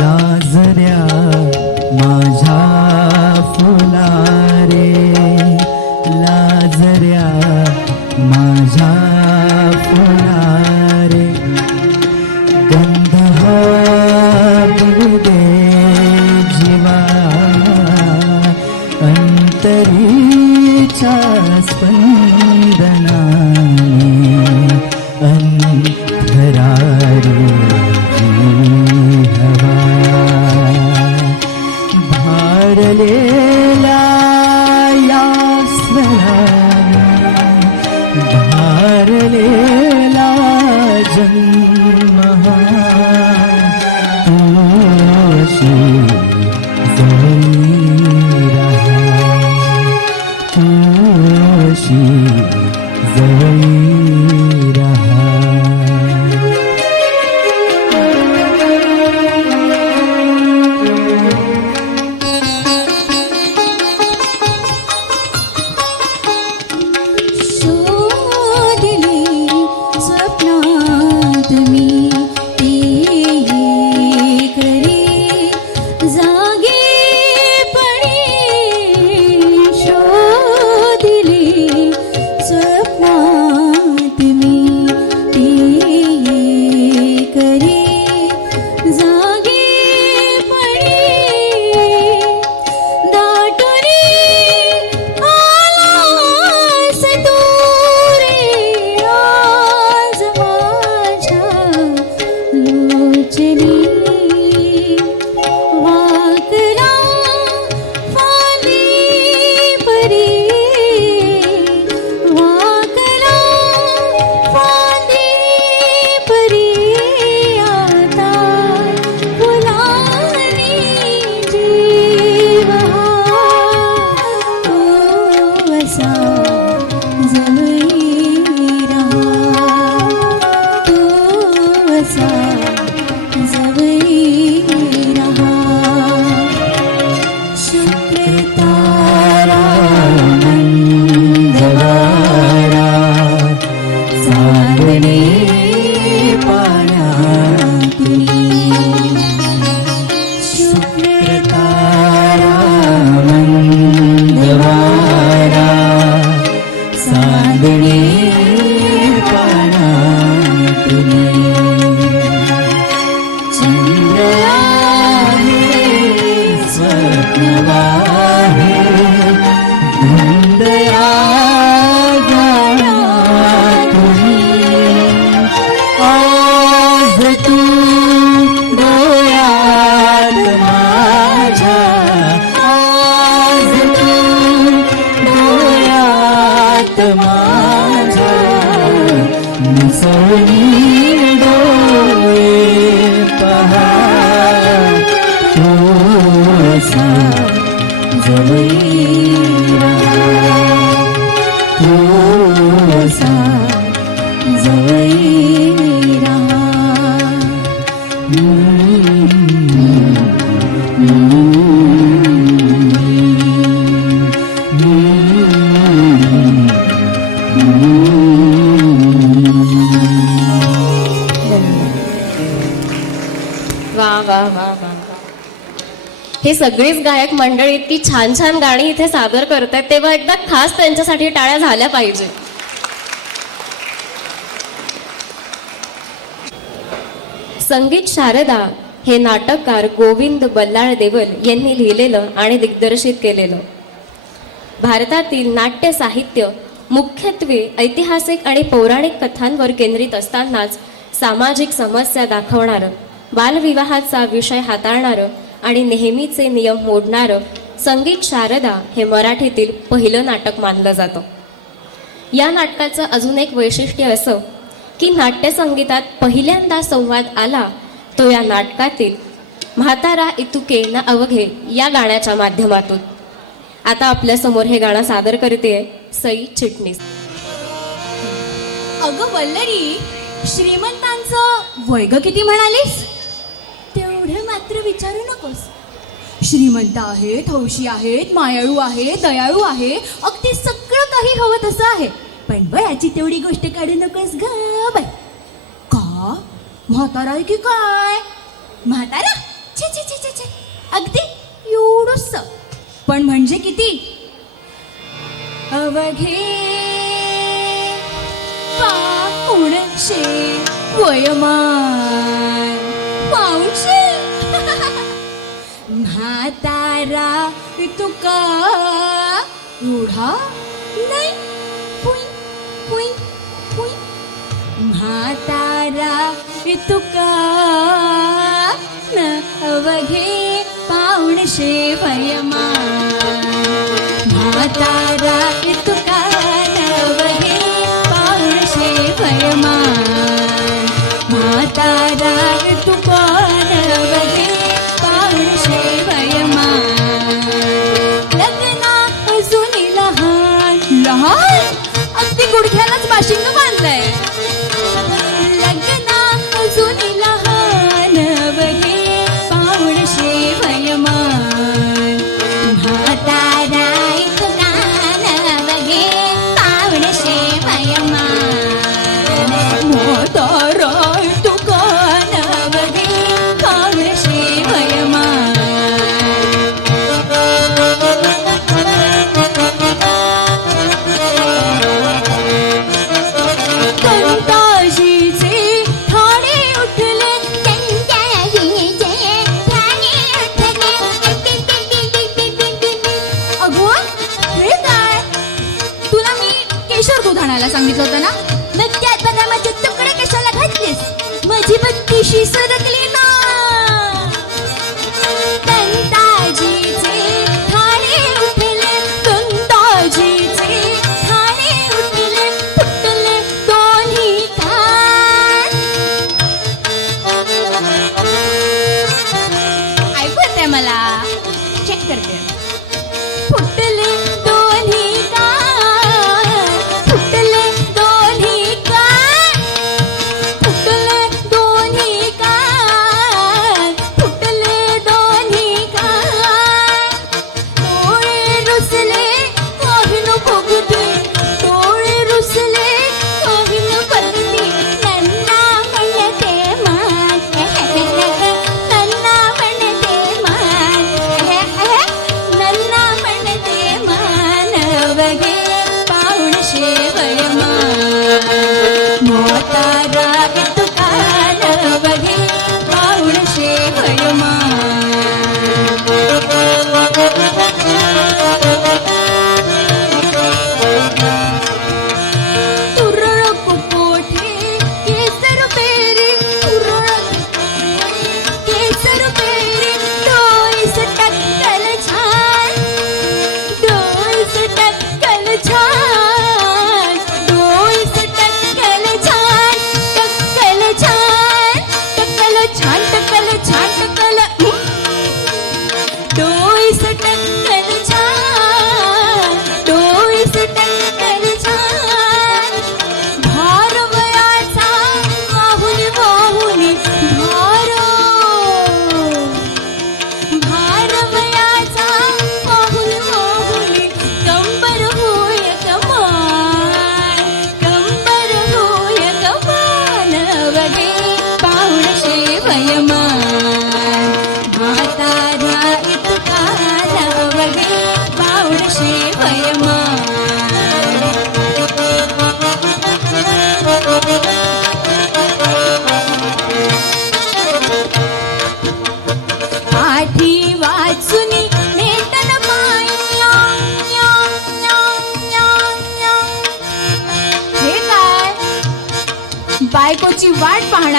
लाजऱ्या माझ्या फुलारे लाजऱ्या माझ्या फुलारे गंध दे जीवा अंतरीच्या स्पंदनाने अंतरारी हवा भारलेला या स्वराने भारलेला जन्म तोशी जवळी रहा तोशी जवळी रहा. शोधली स्वप्नात मी ती खरी तू असा जवळी राहा, तू असा जवळी राहा. वा वा वा वा. हे सगळीच गायक मंडळी इतकी छान छान गाणी इथे सादर करतायत, तेव्हा एकदा खास त्यांच्यासाठी टाळ्या झाल्या पाहिजे. संगीत शारदा हे नाटककार गोविंद बल्लाळ देवल यांनी लिहिलेलं आणि दिग्दर्शित केलेलं. भारतातील नाट्य साहित्य मुख्यत्वे ऐतिहासिक आणि पौराणिक कथांवर केंद्रित असतानाच सामाजिक समस्या दाखवणारं, बालविवाहाचा विषय हाताळणारं आणि नेहमीचे नियम मोडणारं संगीत शारदा हे मराठीतील पहिलं नाटक मानलं जातं. या नाटकाचं अजून एक वैशिष्ट्य असं की नाट्यसंगीतात पहिल्यांदा संवाद आला तो या नाटकातील म्हातारा इतुके ना अवघे या गाण्याच्या माध्यमातून. आता आपल्यासमोर हे गाणं सादर करते सई चिटणीस. अगं वल्लरी, श्रीमंतांचं वय ग किती म्हणालीस? तेवढं मात्र विचारू नकोस. श्रीमंत आहेत, हौशी आहेत, मायाळू आहे, दयाळू आहे, अगदी सगळं काही हवं तसं आहे. पण वयाची तेवढी गोष्ट काढू नकोस ग बाई. का म्हातारा आहे की काय? म्हातारा छे छे छे छे छे, अगदी एवढंच. पण म्हणजे किती? अवघे पाऊणशे वयमान, पाऊणशे. म्हातारा तुका एवढा नाही, पुई पुई पुई. म्हातारा तुका न अवघे पाऊणशे वयमान. म्हातारा तुका न अवघे पाऊणशे वयमान. म्हातारा तुका न अवघे पाऊणशे वयमान. लग्ना अजून लहान, लहान अगदी गुडघ्यालाच बाशिंग बांधलंय. लग्ना अजून लहान अवघे पाऊणशे वयमान. म्हातारा तुका न अवघे पाऊणशे वयमान. म्हातारा तुका न अवघे पाऊणशे वयमान. कंताजीचे ठाणे उठले, कंताजीचे ठाणे उठले. अगो हे काय? तुला मी केशर दूध आणायला सांगितलं होतं ना, मग त्यात बदामाचे तुकडे कशाला घातलेस? माझी बत्तीशी सरकली ना. कंताजीचे ठाणे उठले, कंताजीचे ठाणे उठले, फुटले दोन्ही कान. ऐकू येते मला, चेक करते. फुटले दोन्ही कान, फुटले दोन्ही कान, फुटले दोन्ही कान, फुटले दोन्ही कान. डोळे रुसले कोहिनू बघते, डोळे रुसले कोहिनू बघते. नन्ना म्हणते मान, नन्ना म्हणते मान,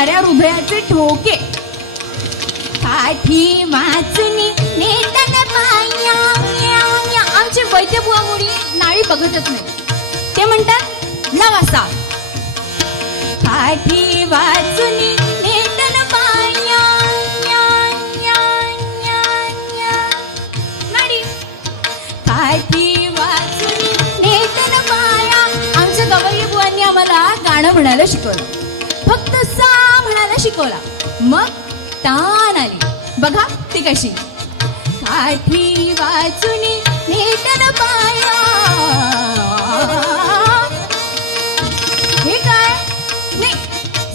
वाढणाऱ्या हृदयाचे ठोके. काठी वाचनी नेतन पाया. आमचे वैद्यबुवा मुली नाळी बघतच नाही, ते म्हणतात लावा साप. काठी वाचनी नेतन पाया. नाडी काठी वाचनी नेतन पाया. आमच्या गवई बुवांनी आम्हाला गाणं म्हणायला शिकवलं, फक्त सा म्हणायला शिकवला, मग तान आली. बघा ती कशी. काठी वाचुनी नेटन पाया. हे काय नाही,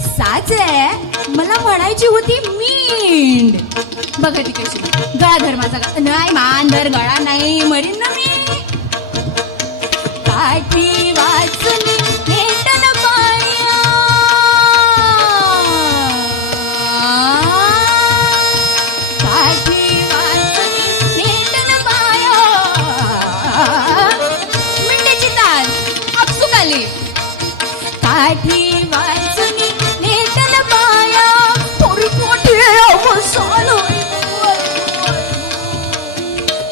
साच आहे. मला म्हणायची होती मींड. बघा ती कशी. गळा धर माझा, नाही मान धर, गळा नाही, मरीन ना मी. काठी वाचुनी नेटन पाया. काठी वाचुनी नेटन पाया. मिंडीची ताल आपसूक आली. काठी वाचुनी नेटन पाया. परमोठे अवसान,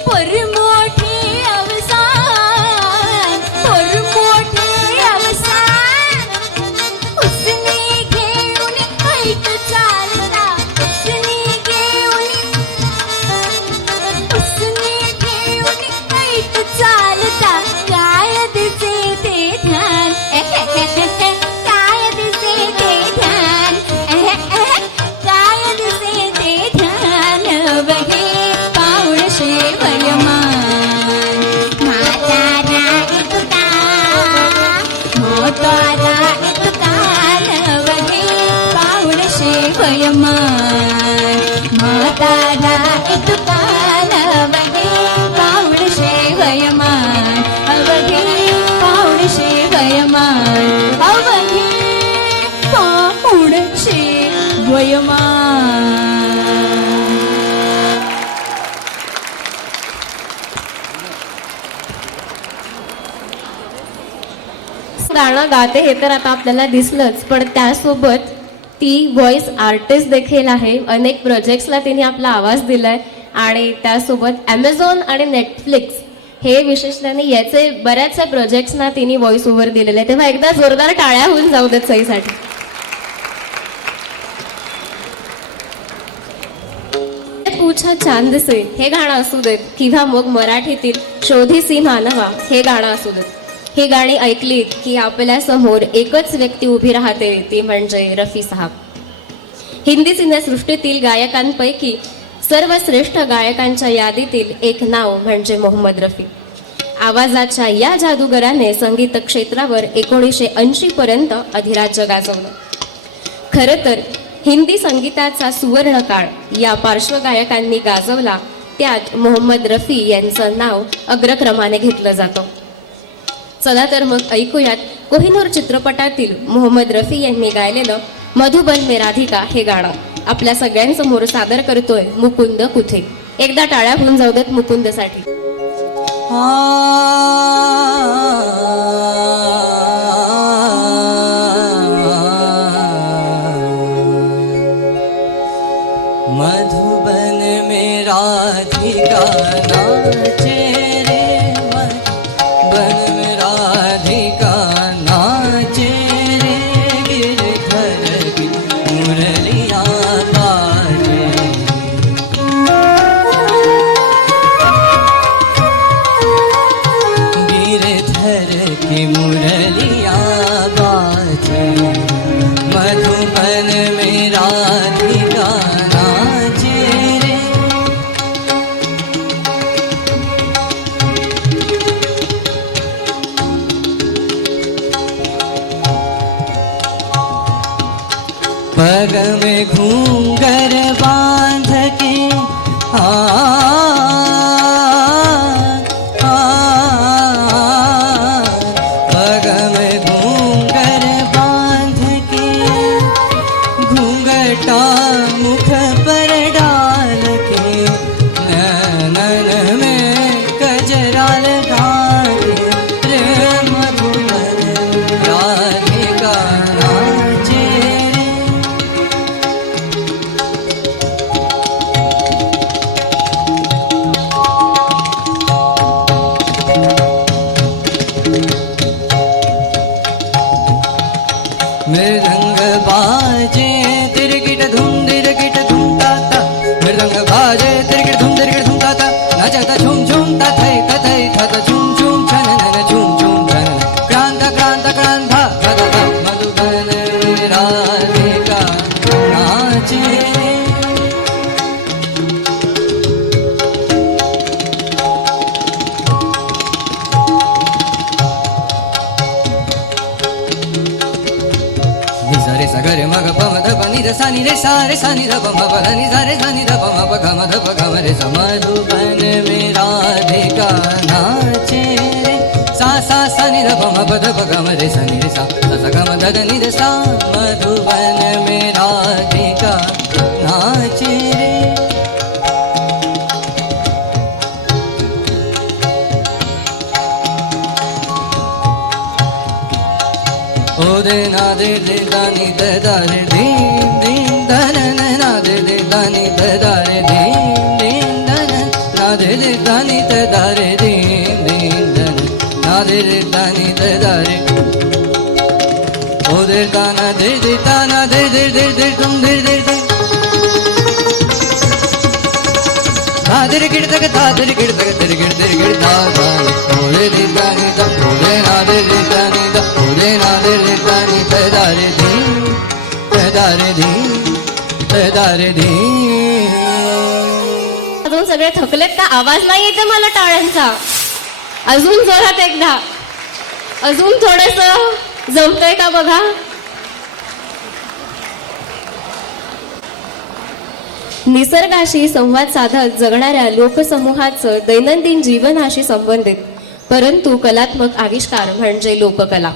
परमोठे अवसान, परमोठे अवसान. उसने घेऊन ऐक चालला. उसने घेऊन ऐक चालता. काय दिसे ते ध्यान. काय दिसे ते ध्यान. काय दिसे ते ध्यान. बघे पाऊळशे वयमान. म्हातारा इतका, म्हातारा इतका. बघे पाऊळशे वयमान. म्हातारा इतका. बघे पाऊळशे वयमान. अवघे पाऊळशे वयमान. अवघे पाऊळशे वयमान. गाणं गाते हे तर आता आपल्याला दिसलंच, पण त्यासोबत ती व्हॉइस आर्टिस्ट देखील आहे. अनेक प्रोजेक्ट्सला तिने आपला आवाज दिलाय आणि त्यासोबत ॲमेझॉन आणि नेटफ्लिक्स हे विशेषत्याने याचे बऱ्याचशा प्रोजेक्ट्सना तिने व्हॉइस ओव्हर दिलेलं आहे. तेव्हा एकदा जोरदार टाळ्या होऊन जाऊ देत सईसाठी. पूछा चांद से हे गाणं असू देत, किंवा मग मराठीतील शोधीसी मानवा हे गाणं असू देत. ही गाणी ऐकलीत की आपल्या समोर एकच व्यक्ती उभी राहते, ती म्हणजे रफी साहब. हिंदी सिनेसृष्टीतील गायकांपैकी सर्वश्रेष्ठ गायकांच्या यादीतील एक नाव म्हणजे मोहम्मद रफी. आवाजाच्या या जादूगराने संगीत क्षेत्रावर 1980 पर्यंत अधिराज्य गाजवलं. खरं तर हिंदी संगीताचा सुवर्ण काळ या पार्श्वगायकांनी गाजवला, त्यात मोहम्मद रफी यांचं नाव अग्रक्रमाने घेतलं जातं. चला तर मग ऐकूयात कोहिनूर चित्रपटातील मोहम्मद रफी यांनी गायलेलं मधुबन में राधिका हे गाणं आपल्या सगळ्यांसमोर सादर करतोय मुकुंद कुथे. एकदा टाळ्या होऊन जाऊ देत मुकुंदसाठी. मधुबन में राधिका नाचे रे. मधुबन में राधिका नाचे रे. गिरधर की मुरलिया बाजे. गिरधर की मुरलिया बाजे. मधुबन में राधिका नाचे रे. पग में घूंघर बांध के पग में घूंघर बांध के घूंघटा मुख पर डाल के नैनन में कजरा लगा के रे. मधुबन राधिका नाचे रे. रे सा नि रे सा रे सा नि ध प म प ध नि सा रे सा नि ध प म प ग म ध प ग म रे सा मधुबन में राधिका नाचे रे सा सा सा नि ध प म प ध प ग म रे सा नि रे सा सा सा ग म ध ध नि रे सा मधुबन में राधिका नाचे रे ओ दे ना दे दे दा नि द दा रे दीन दीन दा न न ना दे दे दा नि द दा रे दीन दीन दा न ना दे दे दा नि द दा रे दीन दीन दा न ना दे दे दा नि द दा रे ओ दे दा ना दे दे दा ना दे दे दे दे तुम दे दे दे दादर गिड़ तक दादर गिड़ तक दर गिड़ दा दा ओ दे दे दा नि दा ओ दे ना दे दे दा नि दा ओ दे ना दे दे दा नि द दा रे दीन द दा रे दीन द दा रे दीन अजून सगळे थकलेत का? आवाज नाही येते मला टाळ्यांचा. अजून जोरात एकदा, अजून थोडस जमतंय का बघा. निसर्गाशी संवाद साधत जगणाऱ्या लोकसमूहाचं दैनंदिन जीवनाशी संबंधित परंतु कलात्मक आविष्कार म्हणजे लोककला.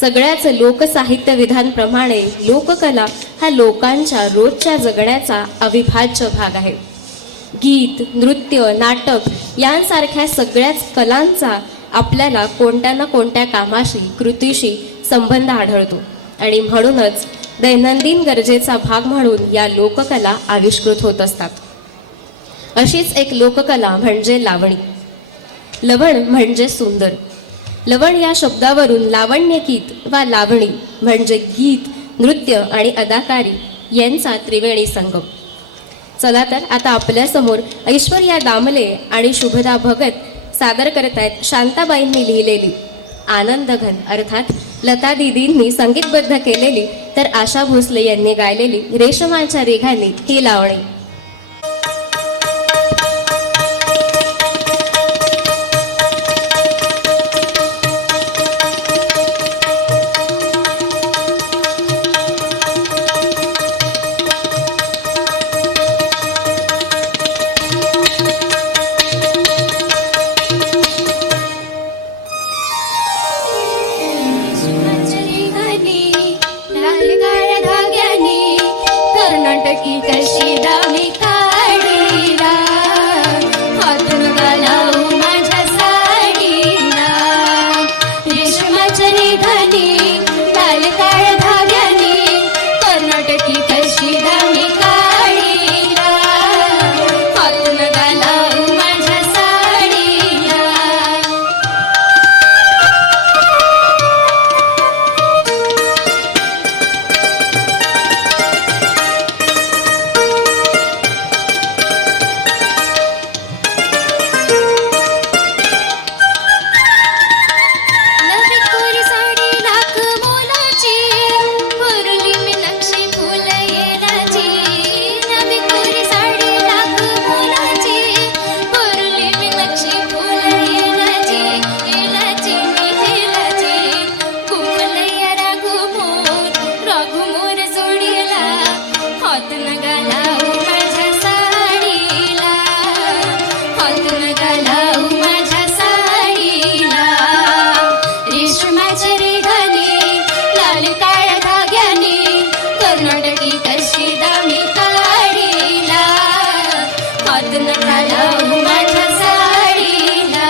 सगळ्याच लोकसाहित्य विधांप्रमाणे लोककला हा लोकांच्या रोजच्या जगण्याचा अविभाज्य भाग आहे. गीत, नृत्य, नाटक यांसारख्या सगळ्याच कलांचा आपल्याला कोणत्या ना कोणत्या कामाशी, कृतीशी संबंध आढळतो आणि म्हणूनच दैनंदिन गरजेचा भाग म्हणून या लोककला आविष्कृत होत असतात. अशीच एक लोककला म्हणजे लावणी. लवण म्हणजे सुंदर. लवण या शब्दावरून लावण्य गीत वा लावणी म्हणजे गीत, नृत्य आणि अदाकारी यांचा त्रिवेणी संगम. चला तर आता आपल्यासमोर ऐश्वर्या दामले आणि शुभदा भगत सादर करत आहेत शांताबाईंनी लिहिलेली, आनंदघन अर्थात लता दीदींनी संगीतबद्ध केलेली तर आशा भोसले यांनी गायलेली रेशमाच्या रेघांनी ही लावणी. कर्नाटकी कशी दामी काढीला हातून घालावू माझ्या साडीला रेशमाच्या रेघांनी लाल काळ्या धाग्याने कर्नाटकी कशी दामी काढीला हातून घालावू माझ्या साडीला. नवी कोरी साडी लाख मोलाची पुरली मी नक्षी फुल येलाची. नवी कोरी साडी लाख मोलाची पुरली मी नक्षी फुल येलाची. येलाची मी येलाची कुमलया राघुमोर जोडीला हातून घालावू माझ्या साडीला हातून घालावू माझ्या साडीला रेशमाच्या रेघांनी लाल काळ्या धाग्याने कर्नाटकी कशी दामी काढीला हातून घालावू माझ्या साडीला.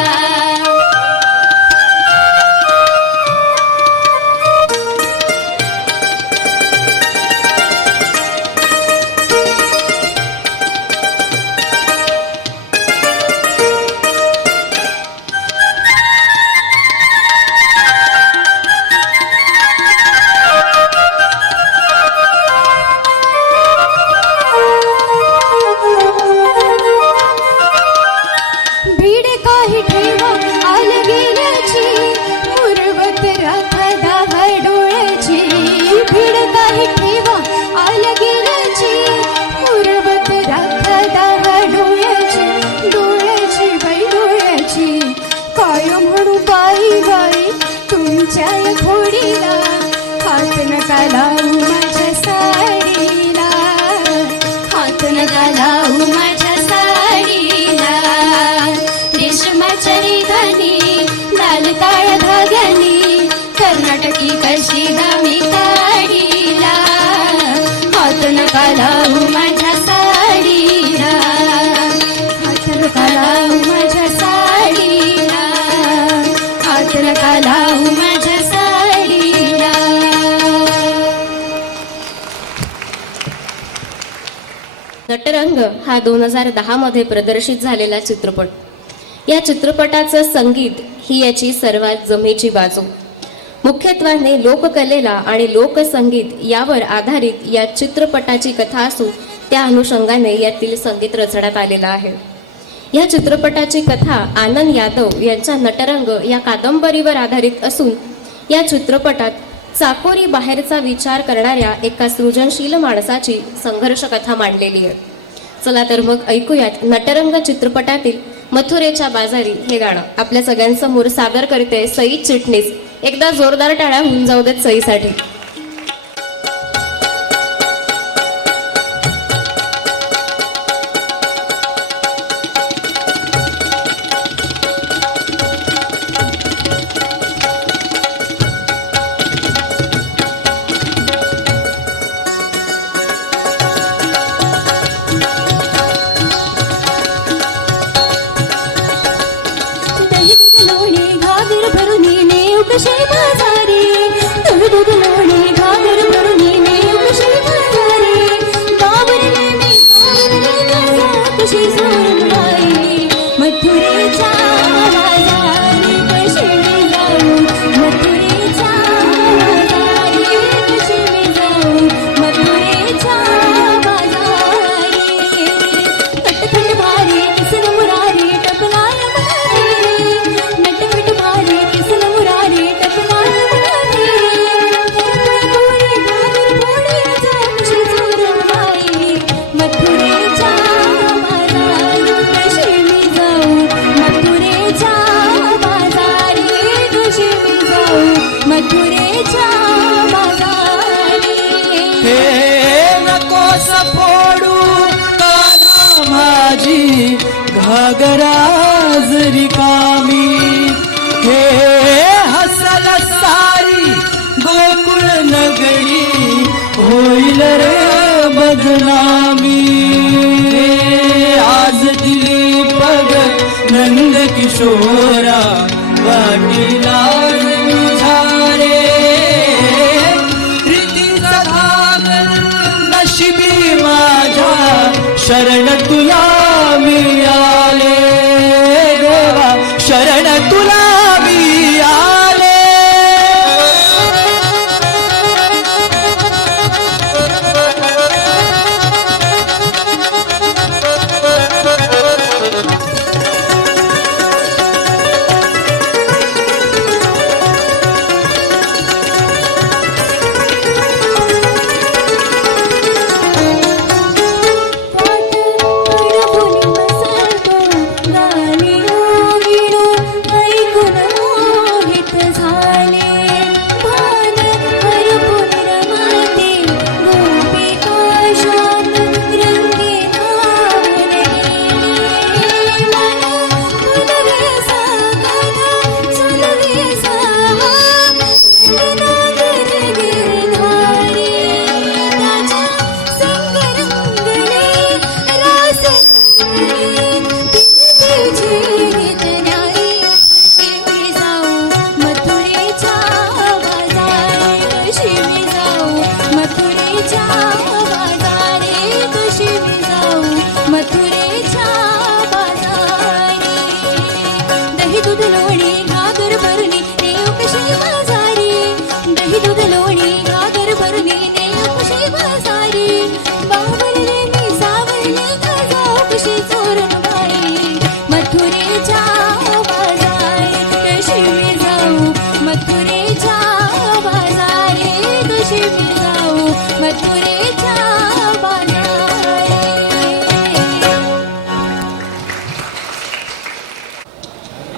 नटरंग हा 2010 मध्ये प्रदर्शित झालेला चित्रपट. या चित्रपटाचं संगीत ही याची सर्वात जमेची बाजू. मुख्यत्वाने लोककलेला आणि लोकसंगीत यावर आधारित या चित्रपटाची कथा असून त्या अनुषंगाने यातील संगीत रचण्यात आलेलं आहे. या चित्रपटाची कथा आनंद यादव यांच्या नटरंग या कादंबरीवर आधारित असून या चित्रपटात चाकोरी बाहेरचा विचार करणाऱ्या एका सृजनशील माणसाची संघर्ष कथा मांडलेली आहे. चला तर मग ऐकूयात नटरंग चित्रपटातील मथुरेच्या बाजारी हे गाणं आपल्या सगळ्यांसमोर सादर करते सई चिटणीस. एकदा जोरदार टाळ्या होऊन जाऊ देत सईसाठी. घागराज रिकामी हे हसल सारी गोकुळ नगरी होईल रे बदनामी. आज दिली पग नंद किशोरा वाटीला झारे रीतीचा घागर नशिबी माझ्या शरण तुला मिळाले देवा शरण तुला मिळाले.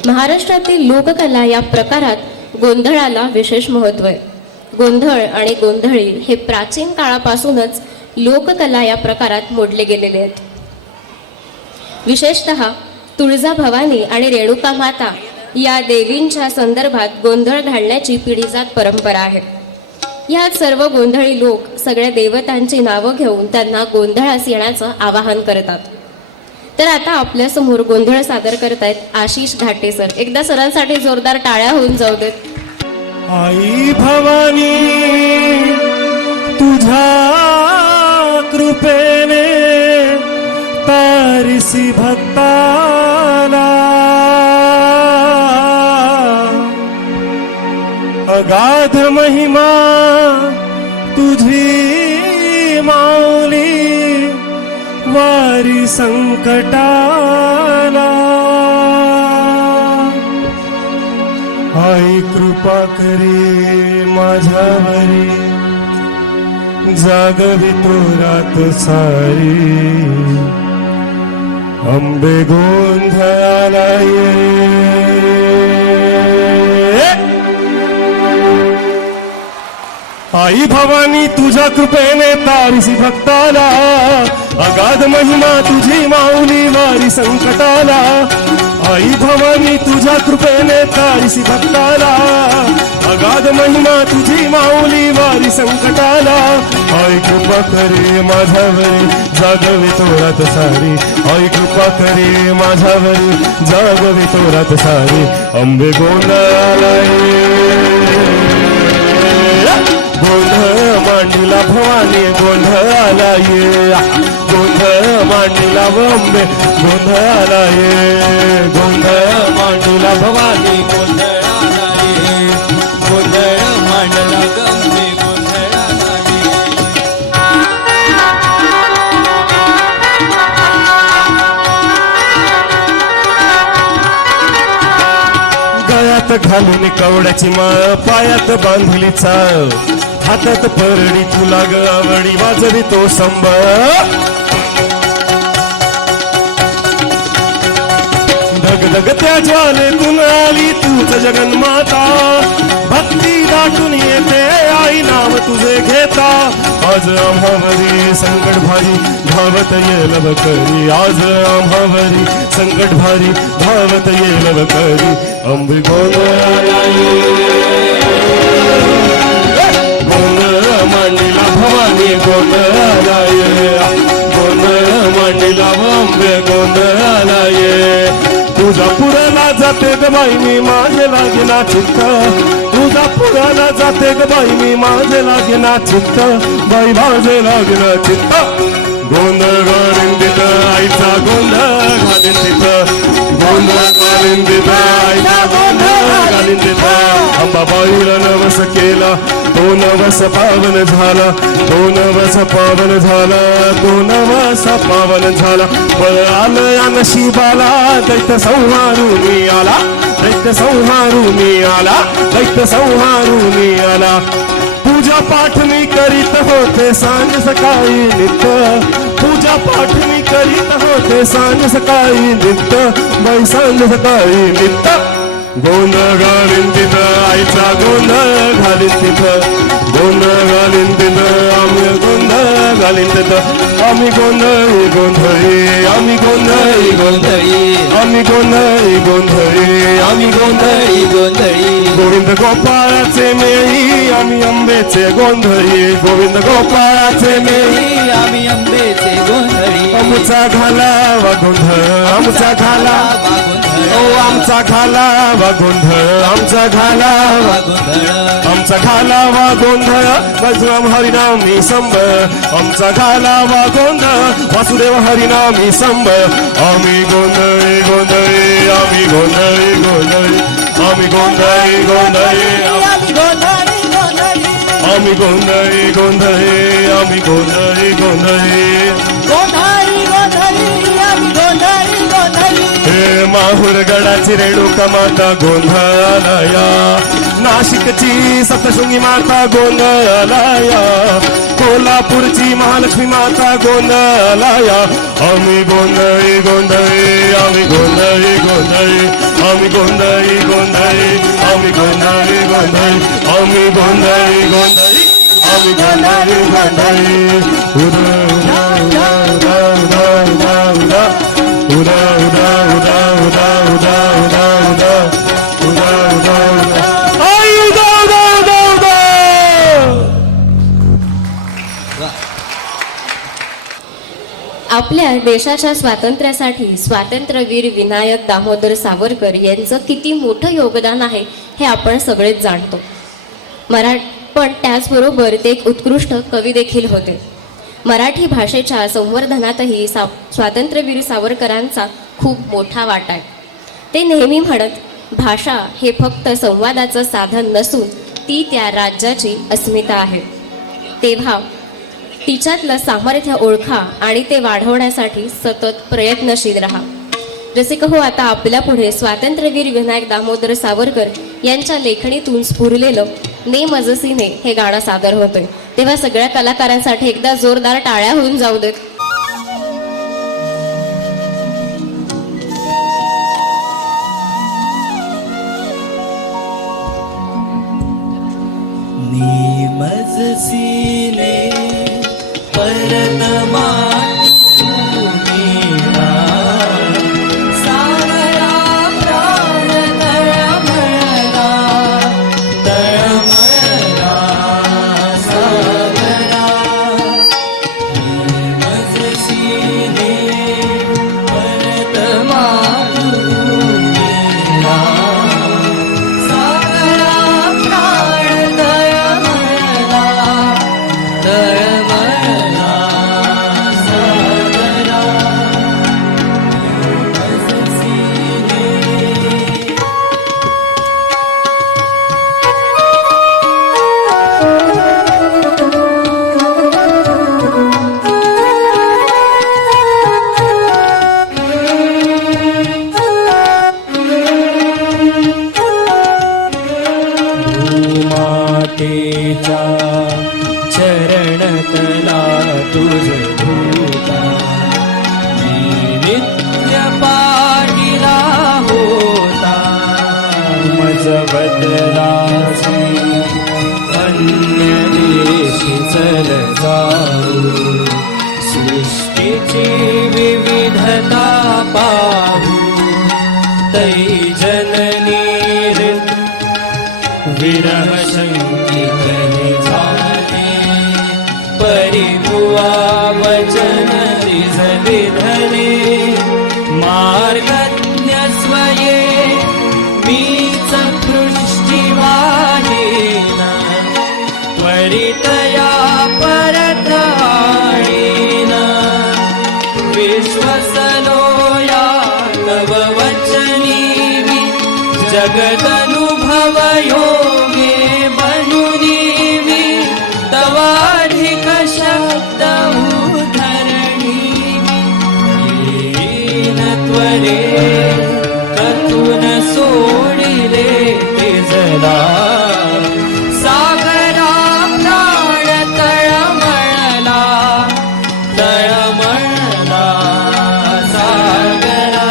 महाराष्ट्रातील लोककला या प्रकारात गोंधळाला विशेष महत्त्व आहे. गोंधळ आणि गोंधळी हे प्राचीन काळापासूनच लोककला या प्रकारात मोडले गेलेले आहेत. विशेषतः तुळजाभवानी आणि रेणुका माता या देवींच्या संदर्भात गोंधळ घालण्याची पिढीजात परंपरा आहे. यात सर्व गोंधळी लोक सगळ्या देवतांची नावं घेऊन त्यांना गोंधळास येण्याचं आवाहन करतात. तर आता आपल्या समोर गोंधळ सादर करतायत आशिष घाटे सर. एकदा सरांसाठी जोरदार टाळ्या होऊन जाऊ देत. आई भवानी तुझ्या कृपेने तारिसी भक्ताला अगाध महिमा तुझी माऊली वारी संकटाला आई कृपा करे माझ्यावरी जागवी तो रात सारी अंबे गोंधळाला ये आई भवानी तुझ्या कृपेने तारिसी भक्ताला अगाध महिमा तुझी माऊली वारी संकटाला आई भवानी तुझ्या कृपेने तारिसी भक्ताला अगाध महिमा तुझी माऊली वारी संकटाला आई कृपा करे माझ्यावरी जागवे तोरात सारी आई कृपा करे माझ्यावरी जागवे तोरात सारी अंबे गोंधळाला गोंधळ मांडीला भवानी गोंधळाला ये गोंधळ मांडीला अंबे गोंधळाला ये गोंधळ मांडीला भवानी गोंधळाला ये गोंधळ मांडला अंबे गोंधळाला गळ्यात घालून कवड्याची माळ पायात बांधली चाळ हातात परडी तुला ग आवडी वाजवी तो संब धगधग त्या ज्वालेतून आली तूच जगन्माता भक्ती दाटून येते आई नाव तुझे घेता आज आम्हावरी संकट भारी धावत येल करी आज आम्हावरी संकट भारी धावत येल करी अंबे गोंधळाला मांडीला भवानी गोंधळाला ये गोंधळ मांडीला अंबे गोंधळाला ये तुझा पुराला जाते ग बाई मी माझे लागेना चित्त तुझा पुराला जाते ग बाई मी माझे लागेना चित्त बाई माझे लागेना चित्त गोंधळ घालीन तिथं आईचा गोंधळ घालीन तिथं गोंधळ घालीन तिथं आईचा गोंधळ घालीन तिथं अंबाबाईला नवस केला तो नवस पावन झाला तो नवस पावन झाला तो नवस पावन झाला बळ आलं या नशिबाला दैत्य संहारून आला दैत्य संहारून आला दैत्य संहारून आला पूजा पाठ मी करीत होते सांज सकाळी नित्य पूजा पाठ मी करीत होते सांज सकाळी नित्य बाई सांज सकाळी नित्य गोंधळ घालीन तिथं आईचा गोंधळ घालीन तिथं गोंधळ घालीन तिथं आम्ही गोंधळ घालीन तिथं आम्ही गोंधळी गोंधळी आम्ही गोंधळी गोंधळी आम्ही गोंधळी गोंधळी आम्ही गोंधळी गोंधळी गोविंद गोपाळाचे मेळी आम्ही अंबेचे गोंधळी गोविंद गोपाळाचे मेळी आम्ही अंबेचे गोंधळी आमचा घालावा गोंधळ आमचा घाला ओ आमचा घालावा गोंधळ आमचा घालावा आमचा घालावा गोंधळ बजरंग हरिनामी संब आमचा घालावा गोंधळ वासुदेव हरिनामी संब आम्ही गोंधळी गोंधळी आम्ही गोंधळी गोंधळी आम्ही गोंधळी गोंधळी आम्ही गोंधळी गोंधळी आम्ही गोंधळी गोंधळी आम्ही गोंधळी गोंधळी गोंधळी गोंधळी आम्ही गोंधळी गोंधळी हे माहुरगडाची रेणुका माता गोंधळालया नाशिकची सप्तशृंगी माता गोंधळालया कोल्हापूरची महालक्ष्मी माता गोंधळालया आम्ही गोंधळी गोंधळी आम्ही गोंधळी गोंधळी आम्ही गोंधळी गोंधळी आम्ही गोंधळी गोंधळी आम्ही गोंधळी गोंधळी आम्ही गोंधळी गोंधळी उदा उदा उदा उदा उदा उदा उदा उदा उदा उदा उदा उदा उदा उदा उदा आई उदा उदा उदा उदा आपल्या देशाच्या स्वातंत्र्यासाठी स्वातंत्र्यवीर विनायक दामोदर सावरकर यांचं किती मोठं योगदान आहे हे आपण सगळेच जाणतो. पण त्याचबरोबर ते एक उत्कृष्ट कवी देखील होते. मराठी भाषेच्या संवर्धनातही स्वातंत्र्यवीर सावरकरांचा खूप मोठा वाटा आहे. ते नेहमी म्हणत, भाषा हे फक्त संवादाचं साधन नसून ती त्या राज्याची अस्मिता आहे. तेव्हा तिच्यातलं सामर्थ्य ओळखा आणि ते वाढवण्यासाठी सतत प्रयत्नशील राहा. जसे की हो, आता आपल्या पुढे स्वातंत्र्यवीर विनायक दामोदर सावरकर यांच्या लेखणीतून स्फुरलेलं ने मजसीने हे गाणं सादर होतंय. तेव्हा सगळ्या कलाकारांसाठी एकदा जोरदार टाळ्या होऊन जाऊ देत. मजसीने परत मातृभूमीला सागरा प्राण तळमळला, तळमळला सागरा. मजसीने परत मातृभूमीला सागरा प्राण तळमळला, तळमळला सागरा. मजसीने भूमातेच्या चरणतला तुझ धूता, मी नित्य पाहिला होता. मज बदलाची अन्य देशी चल जाऊ, सृष्टीची विविधता पाहू. तै जननी विरह शंकितहि झाले, परिभुवा वचन रिझले धरे. मार्गज्ञ स्वये मीच पृष्ठिवाहीन, त्वरितया परताळीन. विश्वसलो या तव वचनी मी, जगदनुभव योगे बनुनी मी. तवाधिक शब्द उद्धरणी येईन त्वरे, कथून सोडिले ते जला. सागरा प्राण तळमळला, तळमळला सागरा.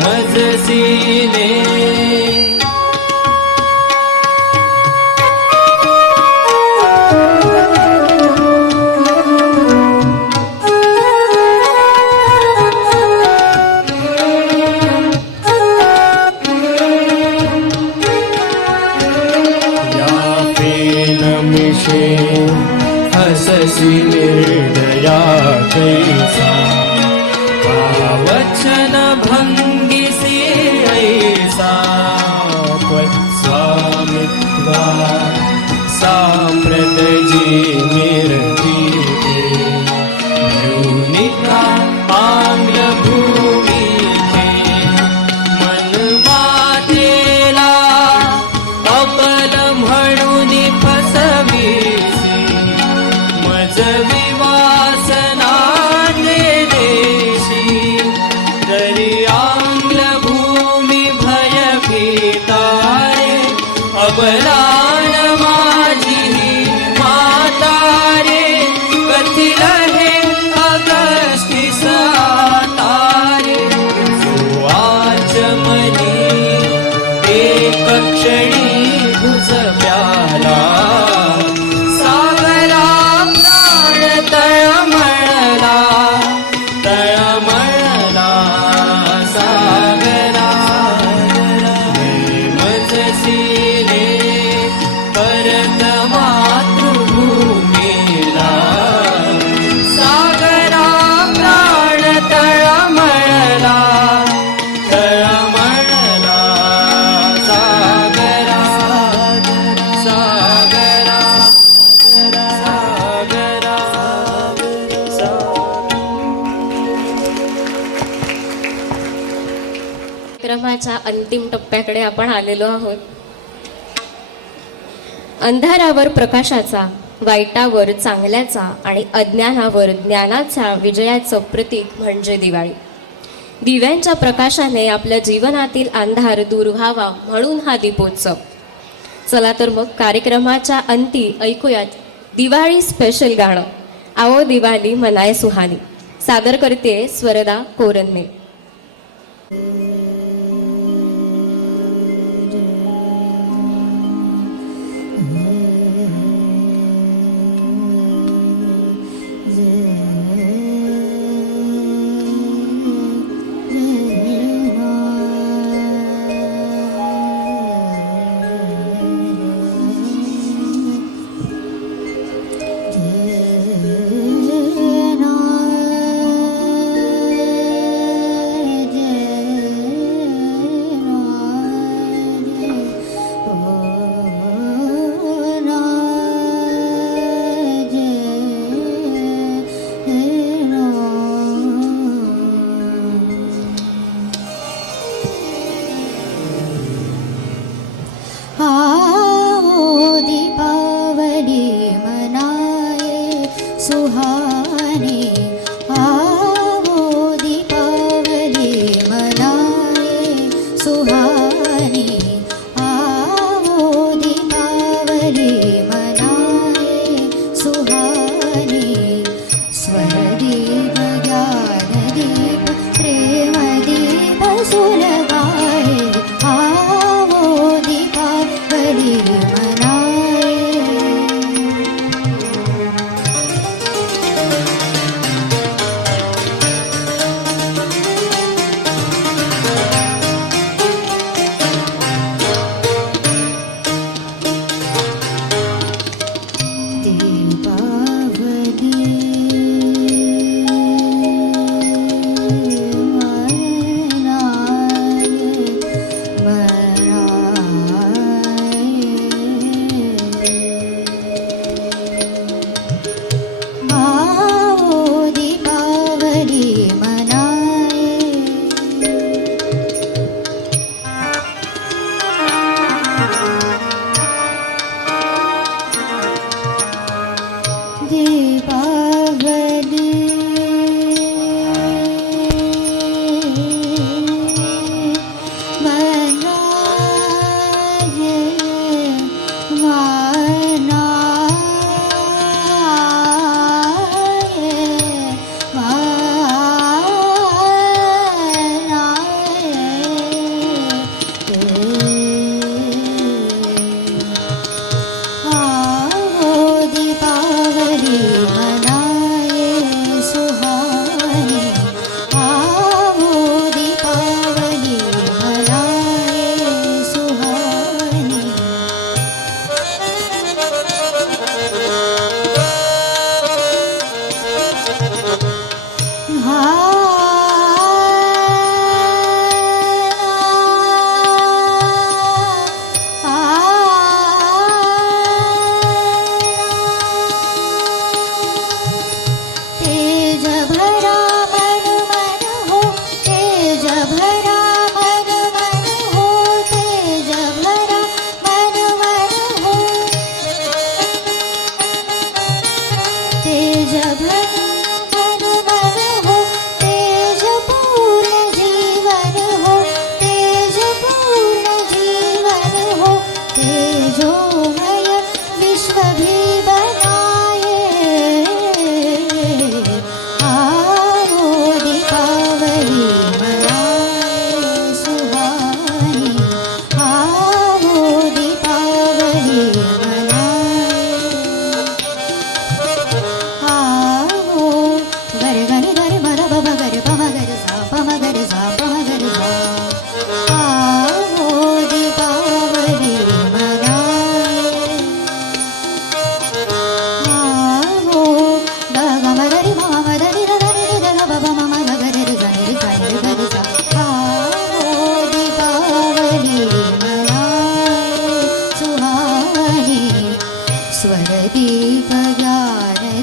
मजसीने कार्यक्रमाच्या अंतिम टप्प्याकडे आपण आलेलो आहोत. अंधारावर प्रकाशाचा, वाईटावर चांगल्याचा आणि अज्ञानावर ज्ञानाचा विजयाचं प्रतीक म्हणजे दिवाळी. दिव्यांच्या प्रकाशाने आपल्या जीवनातील अंधार दूर व्हावा म्हणून हा दीपोत्सव. चला तर मग कार्यक्रमाच्या अंती ऐकूयात दिवाळी स्पेशल गाणं आओ दिवाळी मनाय सुहानी. सादर करते स्वरदा कोरन्ने.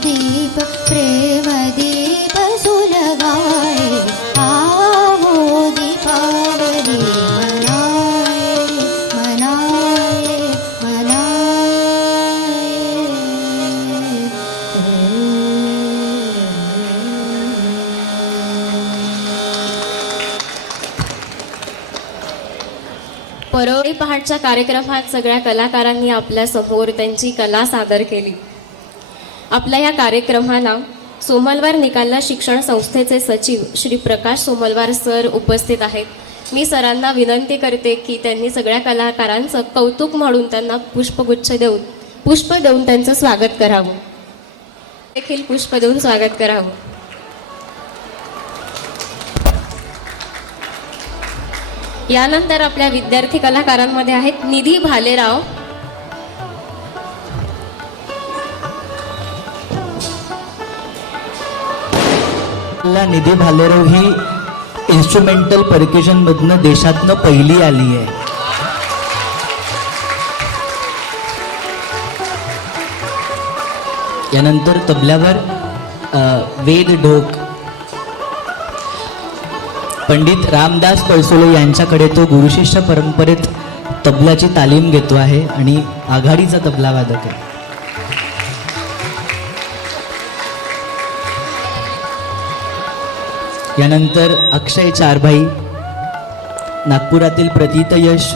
दीप प्रेम दीप सुलगाए आवो परळी पहाटच्या कार्यक्रमात सगळ्या कलाकारांनी आपल्या समोर त्यांची कला सादर केली. आपल्या या कार्यक्रमाला सोमलवार निकालला शिक्षण संस्थेचे सचिव श्री प्रकाश सोमलवार सर उपस्थित आहेत. मी सरांना विनंती करते की त्यांनी सगळ्या कलाकारांचं कौतुक म्हणून त्यांना पुष्प देऊन त्यांचं स्वागत करावं. देखील पुष्प देऊन स्वागत करावं. यानंतर आपल्या विद्यार्थी कलाकारांमध्ये आहेत निधी भालेराव, निधी भालेराव ही इन्स्ट्रुमेंटल परक्युशन मधनं देशातनं पहिली आली आहे. यानंतर तबल्यावर वेद ढोक पंडित रामदास पळसोळे यांच्याकडे तो गुरुशिष्य परंपरेत तबल्याची तालीम घेतो आहे आणि आघाडीचा तबला वादक आहे. यानंतर अक्षय चारभाई नागपुरातील प्रतितयश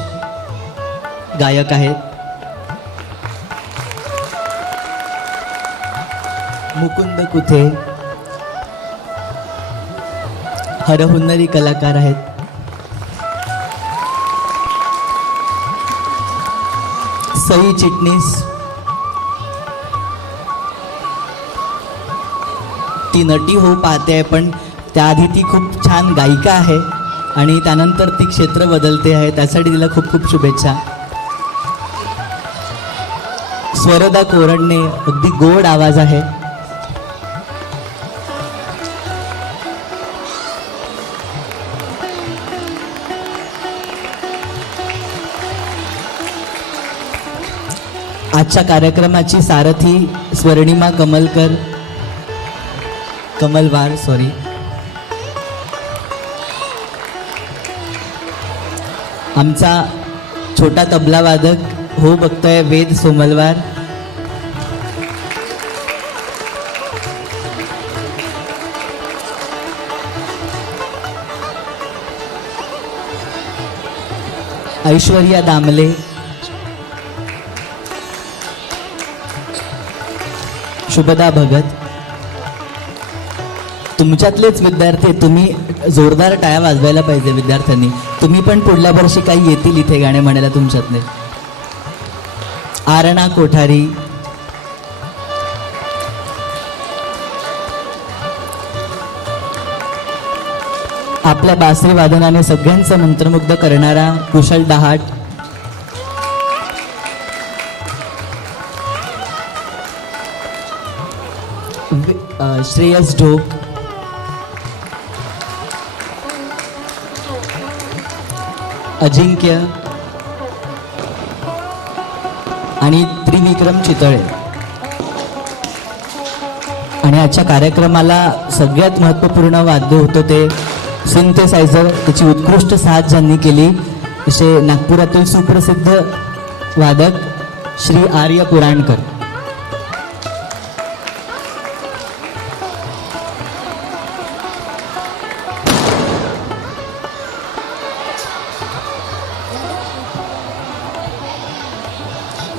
गायक आहेत. मुकुंद कुथे हरहुन्नरी कलाकार आहेत. सई चिटणीस ती नटी हो पाहते आहे, पण त्याआधी ती खूप छान गायिका आहे आणि त्यानंतर ती क्षेत्र बदलते आहे. त्यासाठी तिला खूप खूप शुभेच्छा. स्वरदा कोरडणे अगदी गोड आवाज आहे. आजच्या कार्यक्रमाची सारथी स्वर्णिमा कमलवार आमचा छोटा तबला वादक हो बघतोय वेद सोमलवार. ऐश्वर्या दामले, शुभदा भगत. तुमच्यातलेच विद्यार्थी, तुम्ही जोरदार टाळ्या वाजवायला पाहिजे विद्यार्थ्यांनी. तुम्ही पण पुढल्या वर्षी काही येतील इथे गाणे म्हणायला तुमच्यातले. आरणा कोठारी, आपल्या बासरी वादनाने सगळ्यांचं मंत्रमुग्ध करणारा कुशल डहाट. श्रेयस ढोक, अजिंक्य आणि त्रिविक्रम चितळे. आणि आजच्या कार्यक्रमाला सगळ्यात महत्त्वपूर्ण वाद्य होतं ते सिंथेसायझर. त्याची उत्कृष्ट साथ ज्यांनी केली असे नागपुरातील सुप्रसिद्ध वादक श्री आर्य पुराणकर.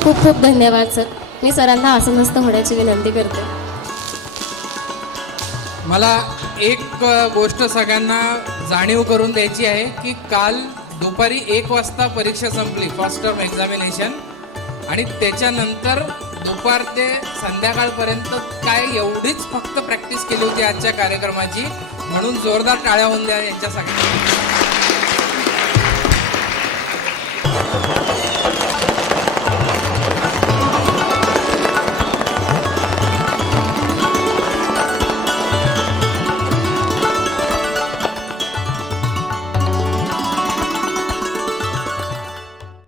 खूप खूप धन्यवाद सर. मी सरांना आसनस्थ होण्याची विनंती करते. मला एक गोष्ट सगळ्यांना जाणीव करून द्यायची आहे की काल दुपारी 1 वाजता परीक्षा संपली, फर्स्ट टर्म एक्झामिनेशन, आणि त्याच्यानंतर दुपार ते संध्याकाळपर्यंत काय एवढीच फक्त प्रॅक्टिस केली होती आजच्या कार्यक्रमाची. म्हणून जोरदार टाळ्या होऊन द्या यांच्या सगळ्यांना.